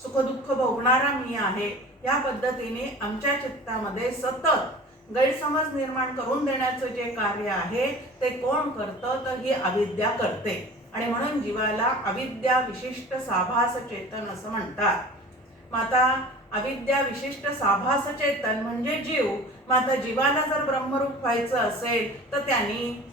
सुखदुःख भोगणारा मी आहे, या पद्धतीने आमच्या चित्तामध्ये सतत गैरसमज निर्माण करून देण्याचं जे कार्य आहे ते कोण करतं तर ही अविद्या करते. आणि म्हणून जीवाला अविद्या विशिष्ट साभास चेतन असं म्हणतात. मग आता अविद्या विशिष्ट साभास चेतन म्हणजे जीव. मग आता जीवाला जर ब्रह्मरूप व्हायचं असेल तर त्यांनी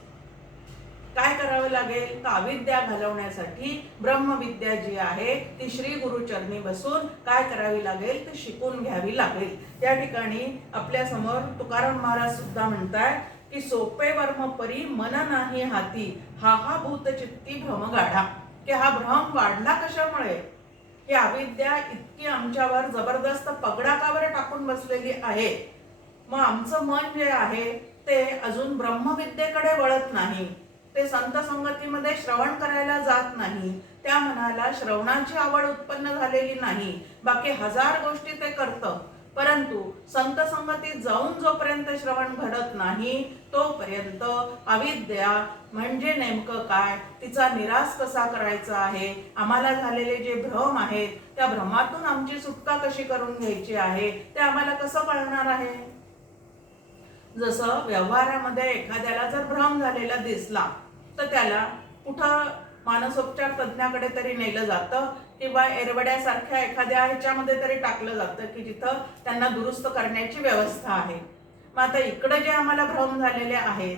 काय करावं लागेल तर अविद्या घालवण्यासाठी ब्रह्मविद्या जी आहे ती श्री गुरुचरणी बसून काय करावी लागेल तर शिकून घ्यावी लागेल. या ठिकाणी आपल्या समोर तुकाराम महाराज सुद्धा म्हणतात की सोपे वर्म परी मन नाही हाती, हा हा भूत चित्ती भ्रम गाढा. की हा भ्रम वाढला कशामुळे, ही अविद्या इतकी आमच्यावर जबरदस्त पगडाकावर टाकून बसलेली आहे. मग आमचं मन जे आहे ते अजून ब्रह्मविद्येकडे वळत नाही, ते संत संगतीमध्ये श्रवण करायला जात नाही, त्या मनाला श्रवणाची आवड उत्पन्न झालेली नाही. बाकी हजार गोष्टी ते करतं, परंतु संत संगतीत जाऊन जोपर्यंत श्रवण घडत नाही तोपर्यंत अविद्या म्हणजे नेमकं काय, तिचा निराश कसा करायचा आहे, आम्हाला झालेले जे भ्रम आहेत त्या भ्रमातून आमची सुटका कशी करून घ्यायची आहे ते आम्हाला कसं कळणार आहे. जसं व्यवहारामध्ये एखाद्याला जर भ्रम झालेला दिसला तर त्याला कुठं मानसोपचार तज्ञाकडे तरी नेलं जातं किंवा एरवड्यासारख्या एखाद्या ह्याच्यामध्ये तरी टाकलं जातं की जिथं त्यांना दुरुस्त करण्याची व्यवस्था आहे. मग आता इकडे जे आम्हाला भ्रम झालेले आहेत,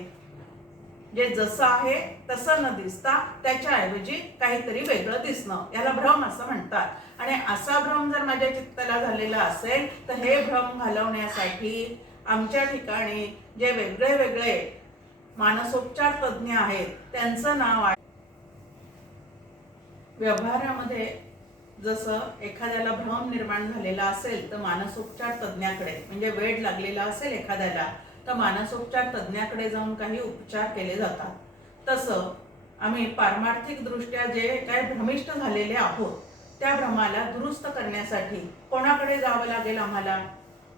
जे जसं आहे तसं न दिसता त्याच्याऐवजी काहीतरी वेगळं दिसणं, याला भ्रम असं म्हणतात. आणि असा भ्रम जर माझ्या चित्ताला झालेला असेल तर हे भ्रम घालवण्यासाठी आमच्या ठिकाणी जे वेगळे वेगळे मानसोपचार तज्ञ आहेत त्यांचं नाव आहे. व्यवहारामध्ये जसं एखाद्याला भ्रम निर्माण झालेला असेल तर मानसोपचार तज्ञाकडे, म्हणजे वेड लागलेला असेल एखाद्याला तर मानसोपचार तज्ञाकडे जाऊन काही उपचार केले जातात. तसं आम्ही पारमार्थिक दृष्ट्या जे काय भ्रमिष्ट झालेले आहोत त्या भ्रमाला दुरुस्त करण्यासाठी कोणाकडे जावं लागेल आम्हाला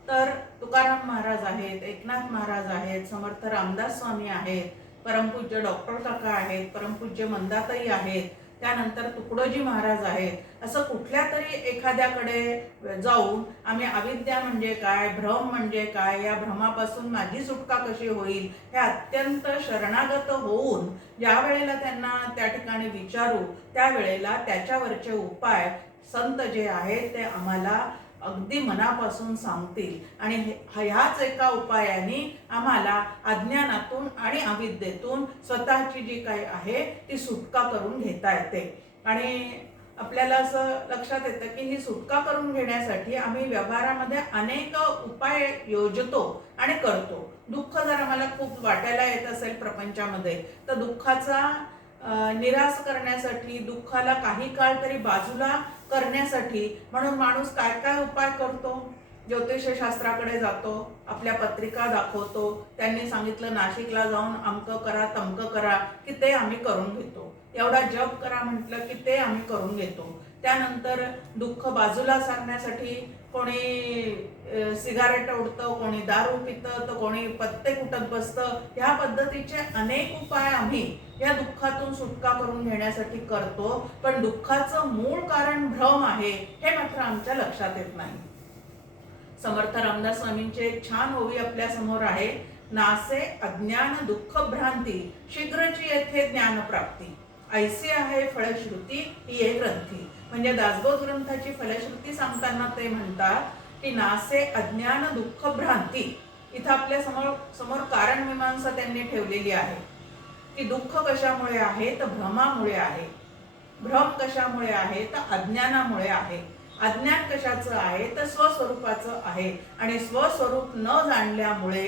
तर तुकाराम महाराज आहेत, एकनाथ महाराज आहेत, समर्थ रामदास स्वामी आहेत, परमपूज्य डॉक्टर काका आहेत, परमपूज्य मंदाताई आहेत, त्यानंतर तुकडोजी महाराज आहेत. असं कुठल्या तरी एखाद्याकडे जाऊन आम्ही अविद्या म्हणजे काय, भ्रम म्हणजे काय, या भ्रमापासून माझी सुटका कशी होईल हे अत्यंत शरणागत होऊन ज्या वेळेला त्यांना त्या ठिकाणी विचारू त्यावेळेला त्याच्यावरचे उपाय संत जे आहेत ते आम्हाला अगदी मनापासून सांगतील. आणि ह्याच एका उपायाने आम्हाला अज्ञानातून आणि अविद्येतून स्वतःची जी काही आहे ती सुटका करून घेता येते. आणि आपल्याला असं लक्षात येतं की ही सुटका करून घेण्यासाठी आम्ही व्यवहारामध्ये अनेक उपाय योजतो आणि करतो. दुःख जर आम्हाला खूप वाटायला येत असेल प्रपंचामध्ये तर दुःखाचा निराश करण्यासाठी, दुःखाला काही काळ तरी बाजूला करण्यासाठी म्हणून माणूस काय काय उपाय करतो. ज्योतिषशास्त्राकडे जातो, आपल्या पत्रिका दाखवतो, त्यांनी सांगितलं नाशिकला जाऊन अमकं करा तमकं करा की ते आम्ही करून घेतो, एवढा जप करा म्हटलं की ते आम्ही करून घेतो. त्यानंतर दुःख बाजूला सारण्यासाठी कोणी सिगारेट ओढतं, कोणी दारू पितं, तर कोणी पत्ते कुटत बसतं. ह्या पद्धतीचे अनेक उपाय आम्ही या दुःखातून सुटका करून घेण्यासाठी करतो, पण दुःखाचं मूळ कारण भ्रम आहे हे मात्र आमच्या लक्षात येत नाही. समर्थ रामदास स्वामींचे एक छान ओवी आपल्या समोर आहे. नासे अज्ञान दुःख भ्रांती, शीघ्रची येथे ज्ञान प्राप्ती, ऐसी आहे फलश्रुती ही एक ग्रंथी. म्हणजे दासबोध ग्रंथाची फलश्रुती सांगताना ते म्हणतात की नासे अज्ञान दुःख भ्रांती. इथं आपल्या समोर कारण मीमांसा त्यांनी ठेवलेली आहे की दुःख कशामुळे आहे तर भ्रमामुळे आहे, भ्रम कशामुळे आहे तर अज्ञानामुळे आहे, अज्ञान कशाचं आहे तर स्वस्वरूपाचं आहे, आणि स्वस्वरूप न जाणल्यामुळे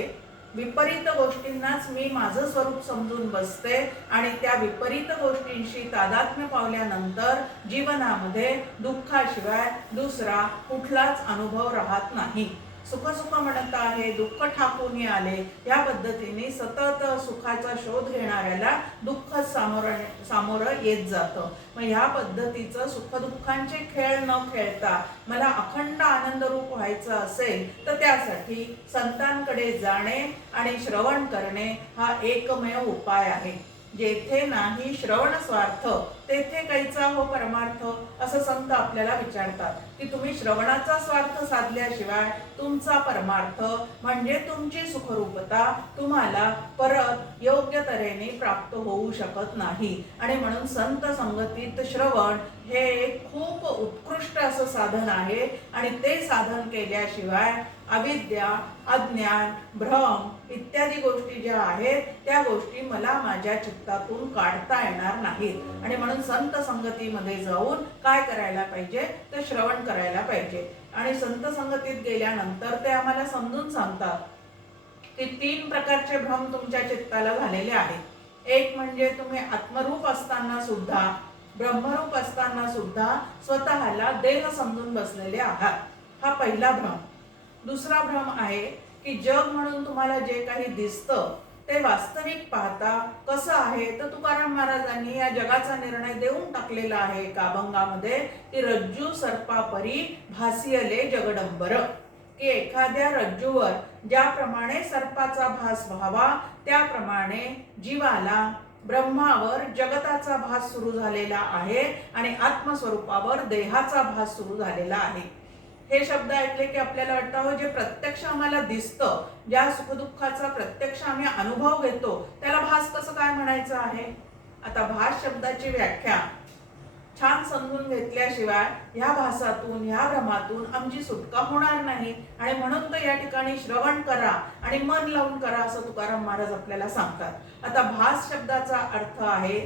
विपरीत गोष्टींनाच मी माझं स्वरूप समजून बसते, आणि त्या विपरीत गोष्टींशी तादात्म्य पावल्यानंतर जीवनामध्ये दुःखाशिवाय दुसरा कुठलाच अनुभव राहत नाही. सुख सुख म्हणत आहे दुःख ठाकून आले, या पद्धतीने सतत सुखाचा शोध घेणाऱ्याला दुःख सामोरं येत जातं. मग ह्या पद्धतीचं सुख दुःखांचे खेळ न खेळता मला अखंड आनंद रूप व्हायचं असेल तर त्यासाठी संतांकडे जाणे आणि श्रवण करणे हा एकमेव उपाय आहे. जेथे नाही श्रवण स्वार्थ तेथे कैचा हो परमार्थ, असं संत आपल्याला विचारतात की तुम्ही श्रवणाचा स्वार्थ साधल्याशिवाय तुमचा परमार्थ म्हणजे तुमची सुखरूपता तुम्हाला परत योग्य तऱ्हेने प्राप्त होऊ शकत नाही. आणि म्हणून संत संगतीत श्रवण हे एक खूप उत्कृष्ट असं साधन आहे, आणि ते साधन केल्याशिवाय अविद्या, अज्ञान, भ्रम इत्यादी गोष्टी ज्या आहेत त्या गोष्टी मला माझ्या चित्तातून काढता येणार नाहीत. आणि म्हणून संत संगतीमध्ये जाऊन काय करायला पाहिजे तर श्रवण करायला पाहिजे. आणि संत संगतीत गेल्यानंतर ते आम्हाला समजून सांगतात की 3 प्रकारचे भ्रम तुमच्या चित्ताला झालेले आहेत. एक म्हणजे तुम्ही आत्मरूप असताना सुद्धा, ब्रह्मरूप असताना सुद्धा स्वतःला देह समजून बसलेले आहात, हा पहिला भ्रम. दुसरा भ्रम आहे की जग म्हणून तुम्हाला जे काही दिसतं ते वास्तविक पाहता कसं आहे तर तुकाराम महाराजांनी या जगाचा निर्णय देऊन टाकलेला आहे एका अभंगामध्ये की रज्जू सर्पापरी भासियले जगडंबर, की एखाद्या रज्जूवर ज्याप्रमाणे सर्पाचा भास व्हावा त्याप्रमाणे जीवाला ब्रह्मावर जगताचा भास सुरू झालेला आहे आणि आत्मस्वरूपावर देहाचा भास सुरू झालेला आहे. हे शब्द ऐकले की आपल्याला वाटतं जे प्रत्यक्ष आम्हाला दिसतं, ज्या सुखदुःखाचा प्रत्यक्ष आम्ही अनुभव घेतो त्याला भास कसं काय म्हणायचं आहे. आता भास शब्दाची व्याख्या छान समजून घेतल्याशिवाय ह्या भासातून, ह्या भ्रमातून आमची सुटका होणार नाही. आणि म्हणून तर या ठिकाणी श्रवण करा आणि मन लावून करा असं तुकाराम महाराज आपल्याला सांगतात. आता भास शब्दाचा अर्थ आहे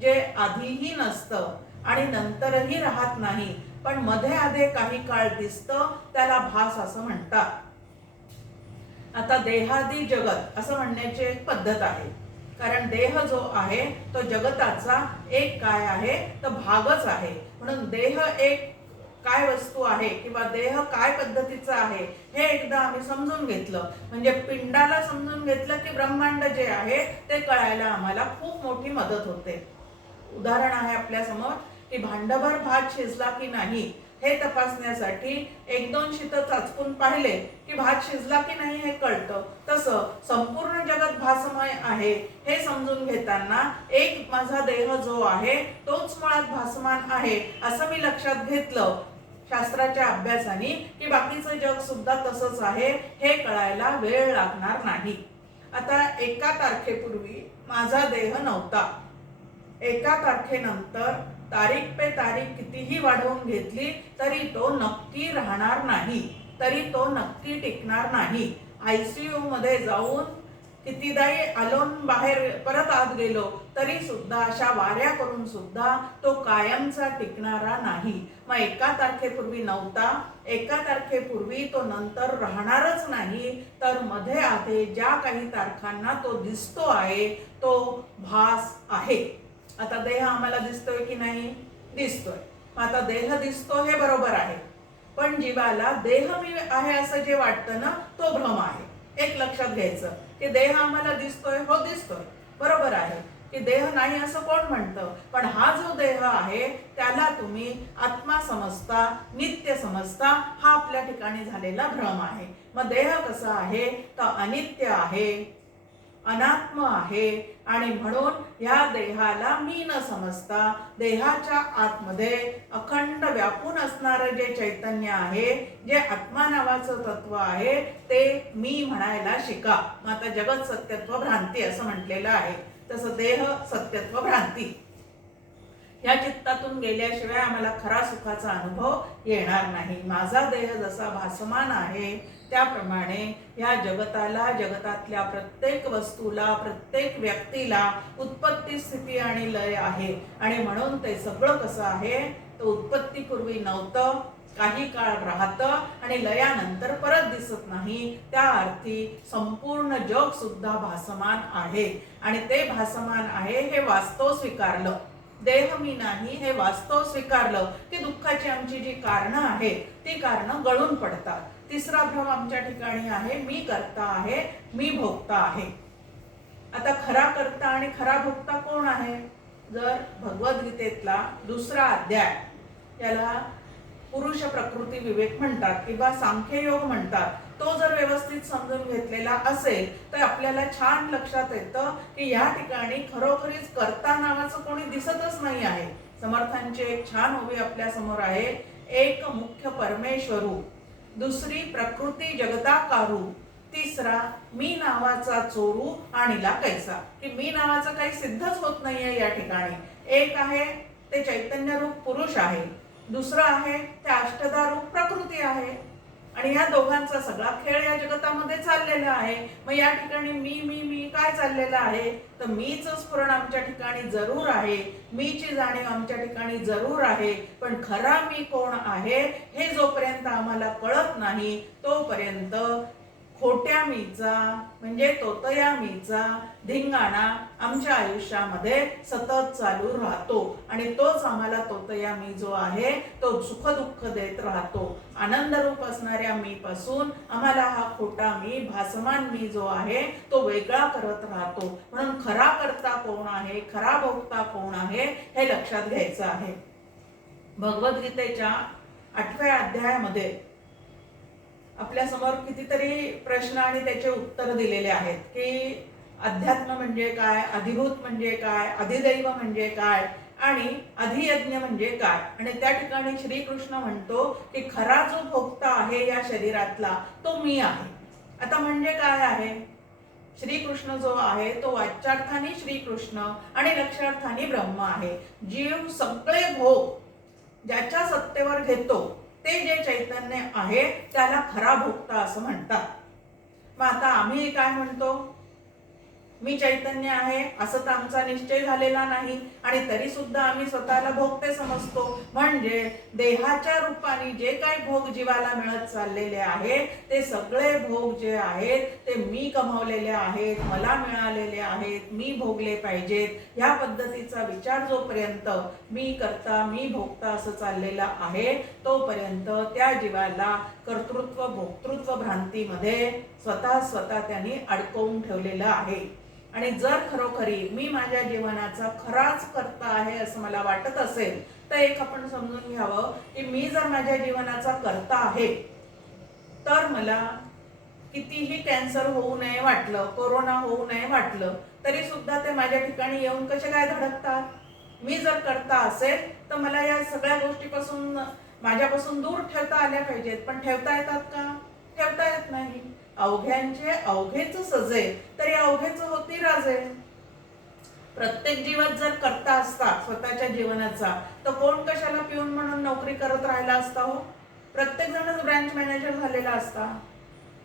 जे आधीही नसतं आणि नंतरही राहत नाही, पण मध्ये आधे काही काळ दिसतं त्याला भास असं म्हणतात. आता देहादी जगत असं म्हणण्याची एक पद्धत आहे, कारण देह जो आहे तो जगताचा एक काय आहे तर भागच आहे. म्हणून देह एक काय वस्तू आहे किंवा देह काय पद्धतीचा आहे हे एकदा आम्ही समजून घेतलं म्हणजे पिंडाला समजून घेतलं की ब्रह्मांड जे आहे ते कळायला आम्हाला खूप मोठी मदत होते. उदाहरण आहे आपल्या समोर की भांडभर भात शिजला की नाही हे तपासण्यासाठी 1-2 शीतं चाचपून पाहिले की भात शिजला की नाही हे कळतं. तसं संपूर्ण जगत भासमय आहे हे समजून घेताना एक माझा देह जो आहे तोच मुळात भासमान आहे असं मी लक्षात घेतलं शास्त्राच्या अभ्यासाने की बाकीचं जग सुद्धा तसंच आहे हे कळायला वेळ लागणार नाही. आता 1 तारखेपूर्वी माझा देह नव्हता. 1 तारखेनंतर तारीख पे तारीख कितीही वाढवून घेतली तरी तो नक्की राहणार नाही, तरी तो नक्की टिकणार नाही. ICU मध्ये जाऊन कितीदाही आलोन बाहेर परत आत गेलो तरी सुद्धा अशा वाऱ्या करून सुद्धा तो कायमचा टिकणारा नाही. मग 1 तारखेपूर्वी नव्हता, 1 तारखेपूर्वी तो नंतर राहणारच नाही, तर मध्ये आधे ज्या काही तारखांना तो दिसतो आहे तो भास आहे. आता देह आम्हाला दिसतोय की नाही? दिसतोय. आता देह दिसतो हे बरोबर आहे, पण जीवाला देह मी आहे असं जे वाटतं ना, तो भ्रम आहे. एक लक्षात घ्यायचं की देह आम्हाला दिसतोय, हो दिसतोय, बरोबर आहे की देह नाही असं कोण म्हणतं, पण हा जो देह आहे त्याला तुम्ही आत्मा समजता, नित्य समजता, हा आपल्या ठिकाणी झालेला भ्रम आहे. मग देह कसा आहे? तर अनित्य आहे, अनात्म आहे, आणि म्हणून या देहाला मी न समजता देहाच्या आतमध्ये अखंड व्यापून असणारं जे चैतन्य आहे, जे आत्मा नावाचं तत्व आहे, ते मी म्हणायला शिका. मग आता जगत सत्यत्व भ्रांती असं म्हटलेलं आहे, तसं देह सत्यत्व भ्रांती या चित्तातून गेल्याशिवाय आम्हाला खरा सुखाचा अनुभव येणार नाही. माझा देह जसा भासमान आहे त्याप्रमाणे या जगताला, जगतातल्या प्रत्येक वस्तूला, प्रत्येक व्यक्तीला उत्पत्ती, स्थिती आणि लय आहे. आणि म्हणून ते सगळं कसं आहे? तर उत्पत्तीपूर्वी नव्हतं, काही काळ राहतं आणि लयानंतर परत दिसत नाही. त्या अर्थी संपूर्ण जग सुद्धा भासमान आहे, आणि ते भासमान आहे हे वास्तव स्वीकारलं. देह मी नाही हे वास्तव स्वीकारलं की दुःखाची आमची जी कारणं आहेत ती कारणं गळून पडतात. तिसरा भ्रम आमच्या ठिकाणी आहे, मी करता आहे, मी भोगता आहे. आता खरा करता आणि खरा भोगता कोण आहे? जर भगवद्गीतेतला 2रा अध्याय, याला पुरुष प्रकृती विवेक म्हणतात किंवा सांख्ययोग म्हणतात, तो जर व्यवस्थित समजून घेतलेला असेल तर आपल्याला छान लक्षात येतं की या ठिकाणी खरोखरीच कर्ता नावाचं कोणी दिसतच नाही आहे. समर्थांची एक छान ओवी आपल्या समोर आहे. एक मुख्य परमेश्वरू, दुसरी प्रकृती जगताकारू, तिसरा मी नावाचा चोरू आणिला कैसा. की मी नावाचं काही सिद्धच होत नाहीये या ठिकाणी. एक आहे ते चैतन्य रूप पुरुष आहे, दुसरं आहे ते अष्टधा रूप प्रकृती आहे, आणि या दोघांचा सगळा खेळ या जगतामध्ये चाललेला आहे. मग या ठिकाणी मी मी मी काय चाललेलं आहे? तर मीच स्फुरण आमच्या ठिकाणी जरूर आहे, मीची जाणीव आमच्या ठिकाणी जरूर आहे, पण खरा मी कोण आहे हे जोपर्यंत आम्हाला कळत नाही तोपर्यंत खोट्या मीचा म्हणजे तोतया मीचा धिंगाणा आमच्या आयुष्यामध्ये सतत चालू राहतो, आणि तोच आम्हाला तोतया मी जो आहे तो सुख दुःख देत राहतो. आनंद रूप असणाऱ्या मी पासून आम्हाला हा खोटा मी, भासमान मी जो आहे तो वेगळा करत राहतो. म्हणून खरा करता कोण आहे, खरा भोगता कोण आहे हे लक्षात घ्यायचं आहे. भगवद्गीतेच्या 8व्या अध्यायामध्ये आपल्या समोर कितीतरी प्रश्न आणि त्याचे उत्तर दिलेले आहेत की अध्यात्म म्हणजे काय, अधिभूत म्हणजे काय, अधिदैव म्हणजे काय, आणि अधियज्ञ म्हणजे काय. आणि त्या ठिकाणी श्रीकृष्ण म्हणतो की खरा जो भोक्ता आहे या शरीरातला तो मी आहे. आता म्हणजे काय आहे? श्रीकृष्ण जो आहे तो वाच्यार्थाने श्रीकृष्ण आणि लक्ष्यार्थाने ब्रह्म आहे. जीव सगळे भोग ज्याच्या सत्तेवर घेतो ते जे चैतन्य आहे त्याला खरा भोक्ता असं म्हणतात. मग आता आम्ही काय म्हणतो? मी चैतन्य आहे असं तर आमचा निश्चय झालेला नाही, आणि तरी सुद्धा आम्ही स्वतःला भोगते समजतो. म्हणजे देहाच्या रूपाने जे काही भोग जीवाला मिळत चाललेले आहे ते सगळे भोग जे आहेत ते मी कमावलेले आहेत, मला मिळालेले आहेत, मी भोगले पाहिजेत. ह्या पद्धतीचा विचार जोपर्यंत मी करता मी भोगता असं चाललेला आहे तोपर्यंत त्या जीवाला कर्तृत्व भोक्तृत्व भ्रांतीमध्ये स्वतः त्यांनी अडकवून ठेवलेलं आहे. आणि जर खरोखरी मी माझ्या जीवनाचा खराच करता आहे असं मला वाटत असेल तर एक आपण समजून घ्यावं की मी जर माझ्या जीवनाचा करता आहे तर मला कितीही कॅन्सर होऊ नये वाटलं, कोरोना होऊ नये वाटलं, तरी सुद्धा ते माझ्या ठिकाणी येऊन कसे काय धडकतात? मी जर करता असेल तर मला या सगळ्या गोष्टीपासून माझ्यापासून दूर ठेवता आल्या पाहिजेत, पण ठेवता येतात का? ठेवता येत नाही. अवघ्यांचे अवघेच सजे तरी अवघेच होती राजे. प्रत्येक जीवात जर करता असता स्वतःच्या जीवनाचा तर कोण कशाला पिऊन म्हणून नोकरी करत राहिला असता हो? प्रत्येक जणच ब्रँच मॅनेजर झालेला असता,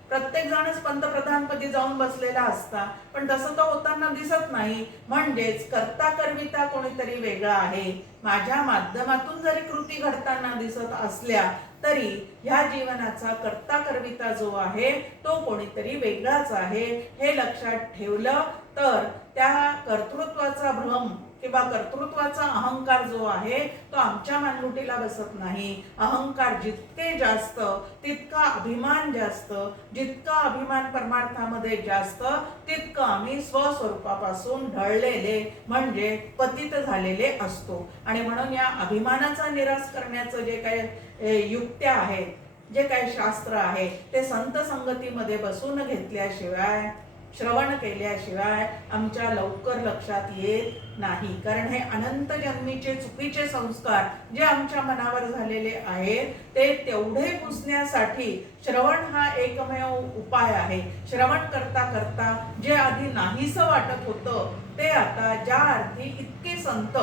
प्रत्येक जणच पंतप्रधानपदी जाऊन बसलेला असता, पण तसं तर होताना दिसत नाही. म्हणजेच करता करविता कोणीतरी वेगळा आहे. माझ्या माध्यमातून जरी कृती घडताना दिसत असल्या तरी ह्या जीवनाचा करता करविता जो आहे तो कोणीतरी वेगळाच आहे. हे लक्षात ठेवलं तर त्या कर्तृत्वाचा भ्रम किंवा कर्तृत्वाचा अहंकार जो आहे तो आमच्या मानगुटीला बसत नाही. अहंकार जितके जास्त तितका अभिमान जास्त, जितका अभिमान परमार्थामध्ये जास्त तितकं आम्ही स्वस्वरूपापासून ढळलेले म्हणजे पतित झालेले असतो. आणि म्हणून या अभिमानाचा निराश करण्याचं जे काही युक्त्या आहेत, जे काही शास्त्र आहे ते संत संगतीमध्ये बसून घेतल्याशिवाय, श्रवण केल्याशिवाय आमच्या लवकर लक्षात येत नाही. कारण हे अनंत जन्मीचे चुकीचे संस्कार जे आमच्या मनावर झालेले आहेत ते तेवढे पुसण्यासाठी श्रवण हा एकमेव उपाय आहे. श्रवण करता करता जे आधी नाहीसं वाटत होतं ते आता ज्या अर्थी इतके संत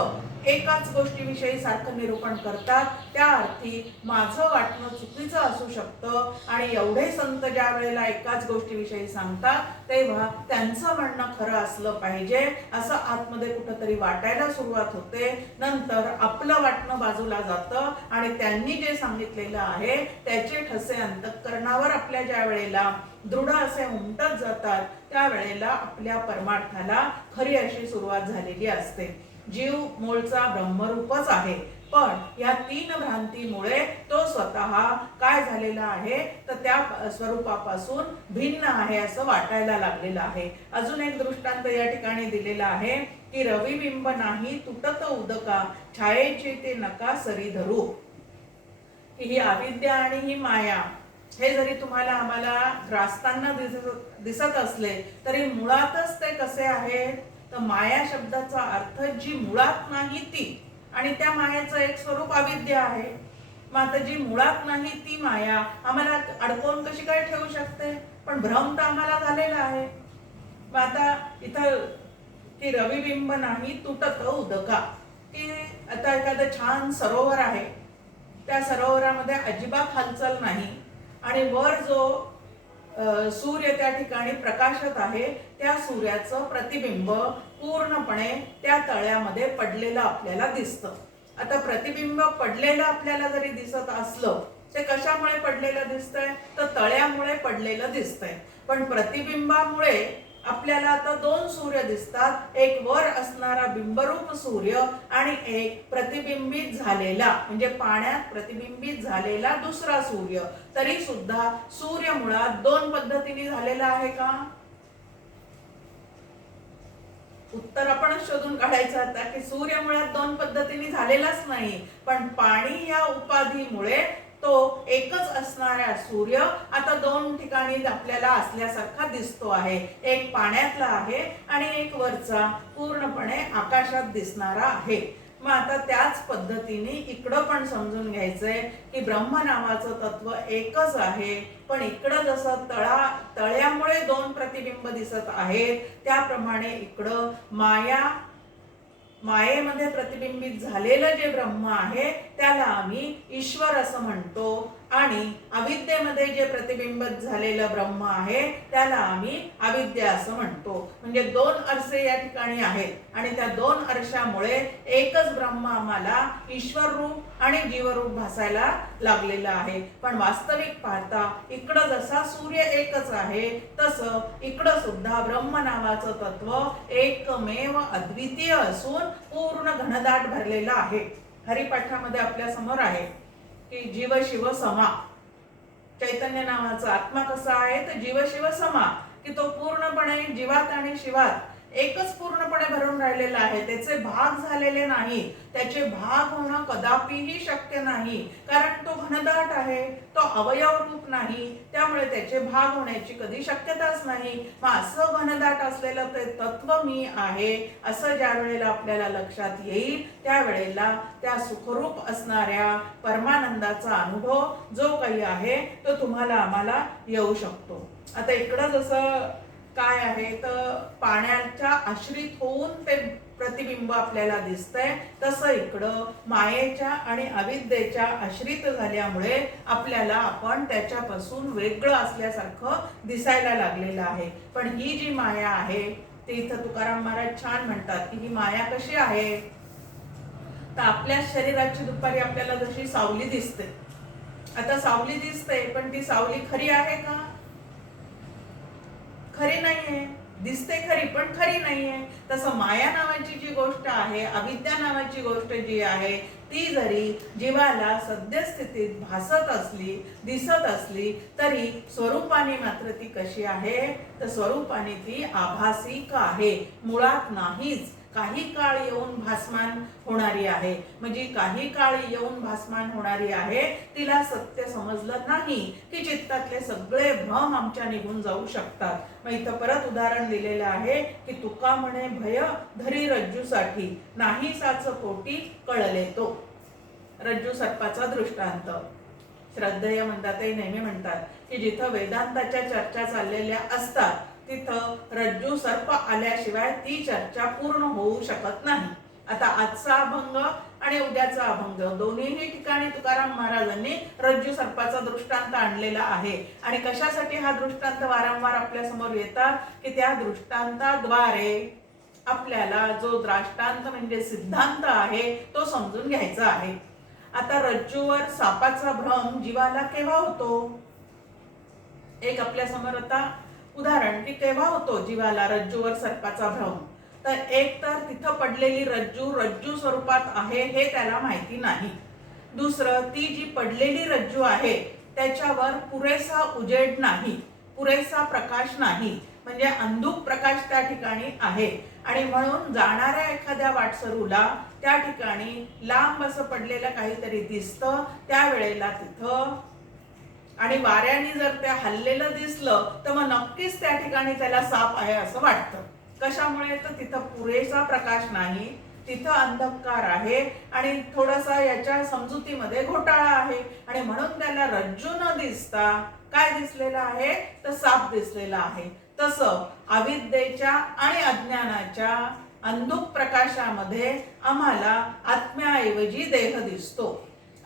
एकाच गोष्टीविषयी सारखं निरूपण करतात त्या अर्थी माझं वाटणं चुकीचं असू शकतं. आणि एवढे संत ज्या वेळेला एकाच गोष्टीविषयी सांगतात तेव्हा त्यांचं म्हणणं खरं असलं पाहिजे असं आतमध्ये कुठंतरी वाटायला सुरुवात होते. नंतर आपलं वाटणं बाजूला जातं आणि त्यांनी जे सांगितलेलं आहे त्याचे ठसे अंतःकरणावर आपल्या ज्या वेळेला दृढ असे उमटत जातात त्यावेळेला आपल्या परमार्थाला खरी अशी सुरुवात झालेली असते. जीव मूळचा ब्रह्मरूपच आहे, पण या तीन भ्रांतीमुळे तो स्वतः काय झालेला आहे तर त्या स्वरूपापासून भिन्न आहे असं वाटायला लागलेलं आहे. अजून एक दृष्टांत या ठिकाणी दिलेला आहे की रविबिंब नाही तुटत उदका, छायेचे ते नका सरी धरू. ही अविद्या आणि ही माया हे जरी तुम्हाला आम्हाला ग्रासताना दिसत असले तरी मुळातच ते कसे आहेत तर माया शब्दाचा अर्थ जी मुळात नाही ती, आणि त्या मायेचं एक स्वरूप अविद्या आहे. मग आता जी मुळात नाही ती माया आम्हाला अडकवून कशी काय ठेवू शकते? पण भ्रम तर आम्हाला झालेला आहे. मग आता इथं की रविबिंब नाही तुटत उदका, की आता एखादं छान सरोवर आहे, त्या सरोवरामध्ये अजिबात हालचाल नाही आणि वर जो सूर्य त्या ठिकाणी प्रकाशत आहे त्या सूर्याचं प्रतिबिंब पूर्णपणे त्या तळ्यामध्ये पडलेलं आपल्याला दिसतं. आता प्रतिबिंब पडलेलं आपल्याला जरी दिसत असलं ते कशामुळे पडलेलं दिसतंय तर तळ्यामुळे पडलेलं दिसतंय. पण प्रतिबिंबामुळे आपल्याला आता दोन सूर्य दिसतात, एक वर असणारा बिंबरूप सूर्य आणि एक प्रतिबिंबित झालेला म्हणजे पाण्यात प्रतिबिंबित झालेला दुसरा सूर्य. तरी सुद्धा सूर्य मुळात दोन पद्धतीने झालेला आहे का? उत्तर आपणच शोधून काढायचं आता की सूर्य मुळात दोन पद्धतीने झालेलाच नाही, पण पाणी या उपाधीमुळे तो एकच असणारा सूर्य आता दोन ठिकाणी आपल्याला असल्यासारखा दिसतो आहे. एक पाण्यातला आहे आणि एक वरचा पूर्णपणे आकाशात दिसणारा आहे. मग आता त्याच पद्धतीने इकडं पण समजून घ्यायचंय की ब्रह्म नावाचं तत्व एकच आहे, पण इकडं जसं तळ्यामुळे दोन प्रतिबिंब दिसत आहेत त्याप्रमाणे इकडं मायेमध्ये प्रतिबिंबित झालेलं जे ब्रह्म आहे त्याला आम्ही ईश्वर असं म्हणतो आणि अविद्येमध्ये जे प्रतिबिंबित झालेलं ब्रह्म आहे त्याला आम्ही अविद्या असं म्हणतो. म्हणजे दोन आरसे या ठिकाणी आहेत आणि त्या दोन आरशामुळे एकच ब्रह्म आम्हाला ईश्वर रूप आणि जीवरूप भासायला लागलेलं आहे. पण वास्तविक पाहता इकडं जसा सूर्य एकच आहे तसं इकडं सुद्धा ब्रह्म नावाचं तत्व एकमेव अद्वितीय असून पूर्ण घनदाट भरलेला आहे. हरिपाठामध्ये आपल्या समोर आहे की जीव शिव समा, चैतन्य नावाचा आत्मा कसा आहे तर जीव शिव समा, की तो पूर्णपणे जीवात आणि शिवात एकच पूर्णपणे भरून राहिलेला आहे. त्याचे भाग झालेले नाही, त्याचे भाग होणं कदापिही शक्य नाही कारण तो घनदाट आहे, तो अवयव रूप नाही, त्यामुळे त्याचे भाग होण्याची कधी शक्यताच नाही. मग असं घनदाट असलेलं ते तत्व मी आहे असं ज्या वेळेला आपल्याला लक्षात येईल त्यावेळेला त्या सुखरूप असणाऱ्या परमानंदाचा अनुभव जो काही आहे तो तुम्हाला आम्हाला येऊ शकतो. आता इकडं जसं काय आहे तर पाण्याच्या आश्रित होऊन ते प्रतिबिंब आपल्याला दिसतंय, तसं इकडं मायेच्या आणि अविद्येच्या आश्रित झाल्यामुळे आपल्याला आपण त्याच्यापासून वेगळं असल्यासारखं दिसायला लागलेलं आहे. पण ही जी माया आहे ते इथं तुकाराम महाराज छान म्हणतात की ही माया कशी आहे तर आपल्या शरीराची दुपारी आपल्याला जशी सावली दिसते, आता सावली दिसते पण ती सावली खरी आहे का? खरी नाहीये. दिसते खरी पण खरी नाहीये. तसं माया नावाची जी गोष्ट आहे, अविद्या नावाची गोष्ट जी आहे, ती जरी जीवाला सद्यस्थितीत भासत असली, दिसत असली, तरी स्वरूपाने मात्र ती कशी आहे, तर स्वरूपाने ती आभासिक आहे, मुळात नाहीच. काही काळ येऊन भासमान होणारी आहे. म्हणजे काही काळ येऊन भासमान होणारी आहे, तिला सत्य समजलं नाही की चित्तातले सगळे भ्रम आमच्या निघून जाऊ शकतात. मग इथं परत उदाहरण दिलेलं आहे की तुका म्हणे भय धरी रज्जूसाठी, नाही साच पोटी कळले तो. रज्जू सर्पाचा दृष्टांत. श्रद्धेय म्हणतातही नेहमी म्हणतात की जिथं वेदांताच्या चर्चा चाललेल्या असतात तिथं रज्जू सर्प आल्याशिवाय ती चर्चा पूर्ण होऊ शकत नाही. आता आजचा अभंग आणि उद्याचा अभंग दोन्हीही ठिकाणी तुकाराम महाराजांनी रज्जू सर्पाचा दृष्टांत आणलेला आहे. आणि कशासाठी हा दृष्टांत वारंवार आपल्या समोर येतात की त्या दृष्टांताद्वारे आपल्याला जो द्राष्टांत म्हणजे सिद्धांत आहे तो समजून घ्यायचा आहे. आता रज्जूवर सापाचा भ्रम जीवाला केव्हा होतो? एक आपल्या समोर आता उदाहरण की केव्हा होतो जीवाला रज्जूवर सर्पाचा भ्रम? तर एक तर तिथं पडलेली रज्जू रज्जू स्वरूपात आहे हे त्याला माहिती नाही. दुसरं, ती जी पडलेली रज्जू आहे त्याच्यावर पुरेसा उजेड नाही, पुरेसा प्रकाश नाही, म्हणजे अंधुक प्रकाश त्या ठिकाणी आहे. आणि म्हणून जाणाऱ्या एखाद्या वाटसरूला त्या ठिकाणी लांब असं पडलेलं काहीतरी दिसतं, त्यावेळेला तिथं आणि वाऱ्याने जर त्या हल्लेलं दिसलं तर मग नक्कीच त्या ठिकाणी त्याला साप आहे असं वाटतं. कशामुळे? तर तिथं पुरेसा प्रकाश नाही, तिथं अंधकार आहे आणि थोडासा याच्या समजुतीमध्ये घोटाळा आहे. आणि म्हणून त्याला रज्जू न दिसता काय दिसलेलं आहे, तर साप दिसलेला आहे. तसं अविद्येच्या आणि अज्ञानाच्या अंधुक प्रकाशामध्ये आम्हाला आत्म्याऐवजी देह दिसतो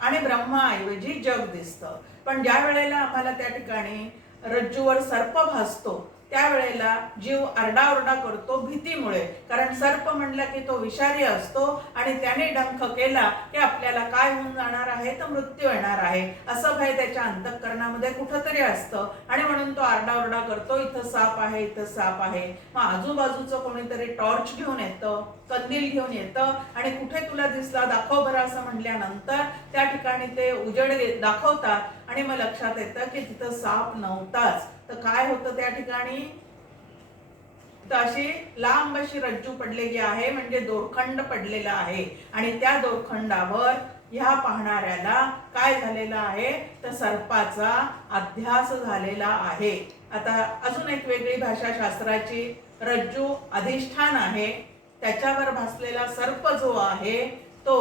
आणि ब्रह्माऐवजी जग दिसतं. पण ज्या वेळेला आम्हाला त्या ठिकाणी रज्जूवर सर्प भासतो त्यावेळेला जीव आरडाओरडा करतो भीतीमुळे. कारण सर्प म्हणला की तो विषारी असतो आणि त्याने डंख केला की आपल्याला काय होऊन जाणार आहे, तर मृत्यू येणार आहे असं भय त्याच्या अंतःकरणामध्ये कुठंतरी असतं. आणि म्हणून तो आरडाओरडा करतो, इथं साप आहे, इथं साप आहे. मग आजूबाजूचं कोणीतरी टॉर्च घेऊन येतं, कंदील घेऊन येतं आणि कुठे तुला दिसला दाखव बरं असं म्हटल्यानंतर त्या ठिकाणी ते उजेड दाखवतात आणि मग लक्षात येतं की तिथं साप नव्हताच. तर काय होतं त्या ठिकाणी, तर अशी लांब अशी रज्जू पडलेली आहे, म्हणजे दोरखंड पडलेला आहे. आणि त्या दोरखंडावर ह्या पाहणाऱ्याला काय झालेला आहे, तर सर्पाचा अध्यास झालेला आहे. आता अजून एक वेगळी भाषा शास्त्राची, रज्जू अधिष्ठान आहे, त्याच्यावर भासलेला सर्प जो आहे तो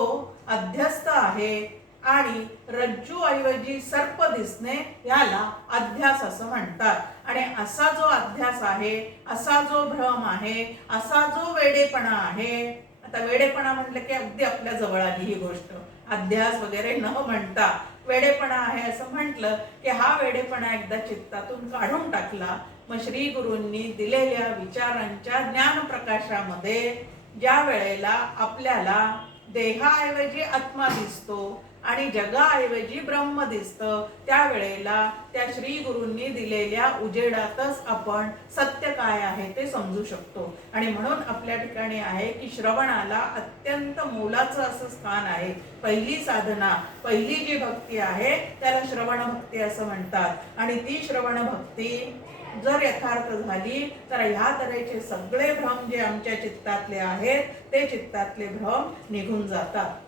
अध्यस्त आहे. आणि रज्जू ऐवजी सर्प दिसणे याला अध्यास असं म्हणतात. आणि असा जो अध्यास आहे, असा जो भ्रम आहे, असा जो वेडेपणा आहे, आता वेडेपणा म्हटलं की अगदी आपल्या जवळ आली ही गोष्ट, अध्यास वगैरे न म्हणता वेडेपणा आहे असं म्हटलं की हा वेडेपणा एकदा चित्तातून काढून टाकला. मग श्री गुरूंनी दिलेल्या विचारांच्या ज्ञान प्रकाशामध्ये ज्या वेळेला आपल्याला देहाऐवजी आत्मा दिसतो आणि जगाऐवजी ब्रह्म दिसतं, त्यावेळेला त्या श्री गुरूंनी दिलेल्या उजेडातच आपण सत्य काय आहे ते समजू शकतो. आणि म्हणून आपल्या ठिकाणी आहे की श्रवणाला अत्यंत मोलाचं असं स्थान आहे. पहिली साधना, पहिली जी भक्ती आहे त्याला श्रवण भक्ती असं म्हणतात. आणि ती श्रवण भक्ती जर यथार्थ झाली तर ह्या तऱ्हेचे सगळे भ्रम जे आमच्या चित्तातले आहेत ते चित्तातले भ्रम निघून जातात.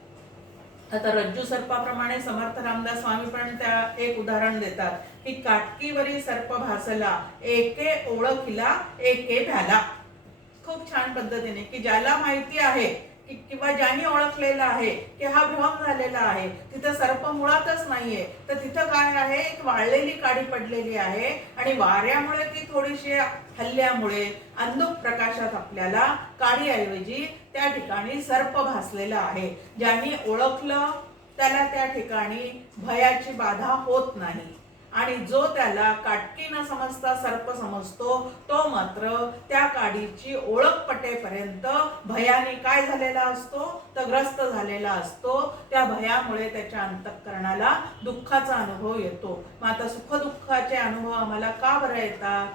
आता रज्जू सर्पाप्रमाणे समर्थ रामदास स्वामी पण त्या एक उदाहरण देतात की काटकीवरी सर्प भासला, एके ओळखिला एके भ्याला. खूप छान पद्धतीने की ज्याला माहिती आहे किंवा ज्याने ओळखलेलं आहे की हा भ्रम झालेला आहे, तिथं सर्प मुळातच नाहीये, तर तिथं काय आहे, एक वाळलेली काडी पडलेली आहे आणि वाऱ्यामुळे ती थोडीशी हल्ल्यामुळे अंधुक प्रकाशात आपल्याला काडीऐवजी त्या ठिकाणी सर्प भासलेला आहे. ज्याने ओळखलं त्याला त्या ठिकाणी भयाची बाधा होत नाही. आणि जो त्याला काटकी न समजता सर्प समजतो तो मात्र त्या काडीची ओळख पटेपर्यंत भयाने काय झालेला असतो, तर ग्रस्त झालेला असतो. त्या भयामुळे त्याच्या अंतःकरणाला दुःखाचा अनुभव येतो. मग आता सुख दुःखाचे अनुभव आम्हाला का बरं येतात,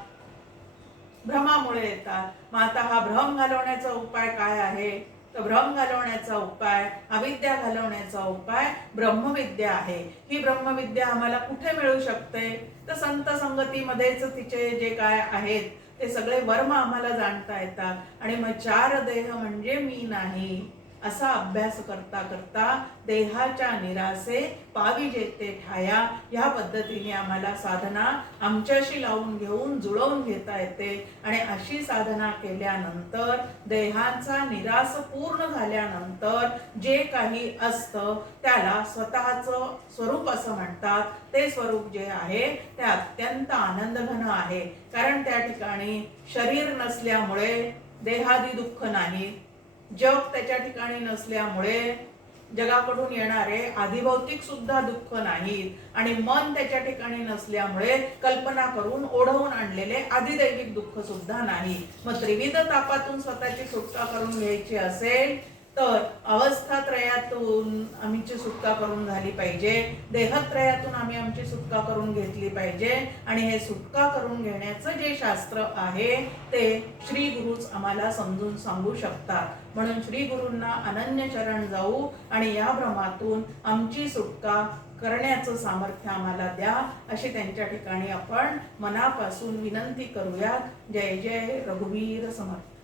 भ्रमामुळे येतात. मग आता हा भ्रम घालवण्याचा उपाय काय आहे? तर भ्रम घालवण्याचा उपाय, अविद्या घालवण्याचा उपाय ब्रह्मविद्या आहे. ही ब्रह्मविद्या आम्हाला कुठे मिळू शकते? तर संत संगतीमध्येच तिचे जे काय आहेत ते सगळे वर्म आम्हाला जाणता येतात. आणि मग चार देह म्हणजे मी नाही असा अभ्यास करता करता देहाच्या निरासे पावी जेते ठाया, ह्या पद्धतीने आम्हाला साधना आमच्याशी लावून घेऊन जुळवून घेता येते. आणि अशी साधना केल्यानंतर देहाचा निरास पूर्ण झाल्यानंतर जे काही असतं त्याला स्वतःचं स्वरूप असं म्हणतात. ते स्वरूप जे आहे ते अत्यंत आनंदघन आहे. कारण त्या ठिकाणी शरीर नसल्यामुळे देहादी दुःख नाही, जग त्याच्या ठिकाणी नसल्यामुळे जगाकडून येणारे आधिभौतिक सुद्धा दुःख नाहीत, आणि मन त्याच्या ठिकाणी नसल्यामुळे कल्पना करून ओढवून आणलेले आधिदैविक दुःख सुद्धा नाही. मग त्रिविध तापातून स्वतःची सुटका करून घ्यायची असेल तर अवस्थात्रयातून आमची सुटका करून झाली पाहिजे, देहत्रयातून आम्ही आमची सुटका करून घेतली पाहिजे. आणि हे सुटका करून घेण्याचं जे शास्त्र आहे ते श्री गुरुच आम्हाला समजून सांगू शकतात. म्हणून श्री गुरूंना अनन्य शरण जाऊ आणि या भ्रमातून आमची सुटका करण्याचं सामर्थ्य आम्हाला द्या, अशी त्यांच्या ठिकाणी आपण मनापासून विनंती करूयात. जय जय रघुवीर समर्थ.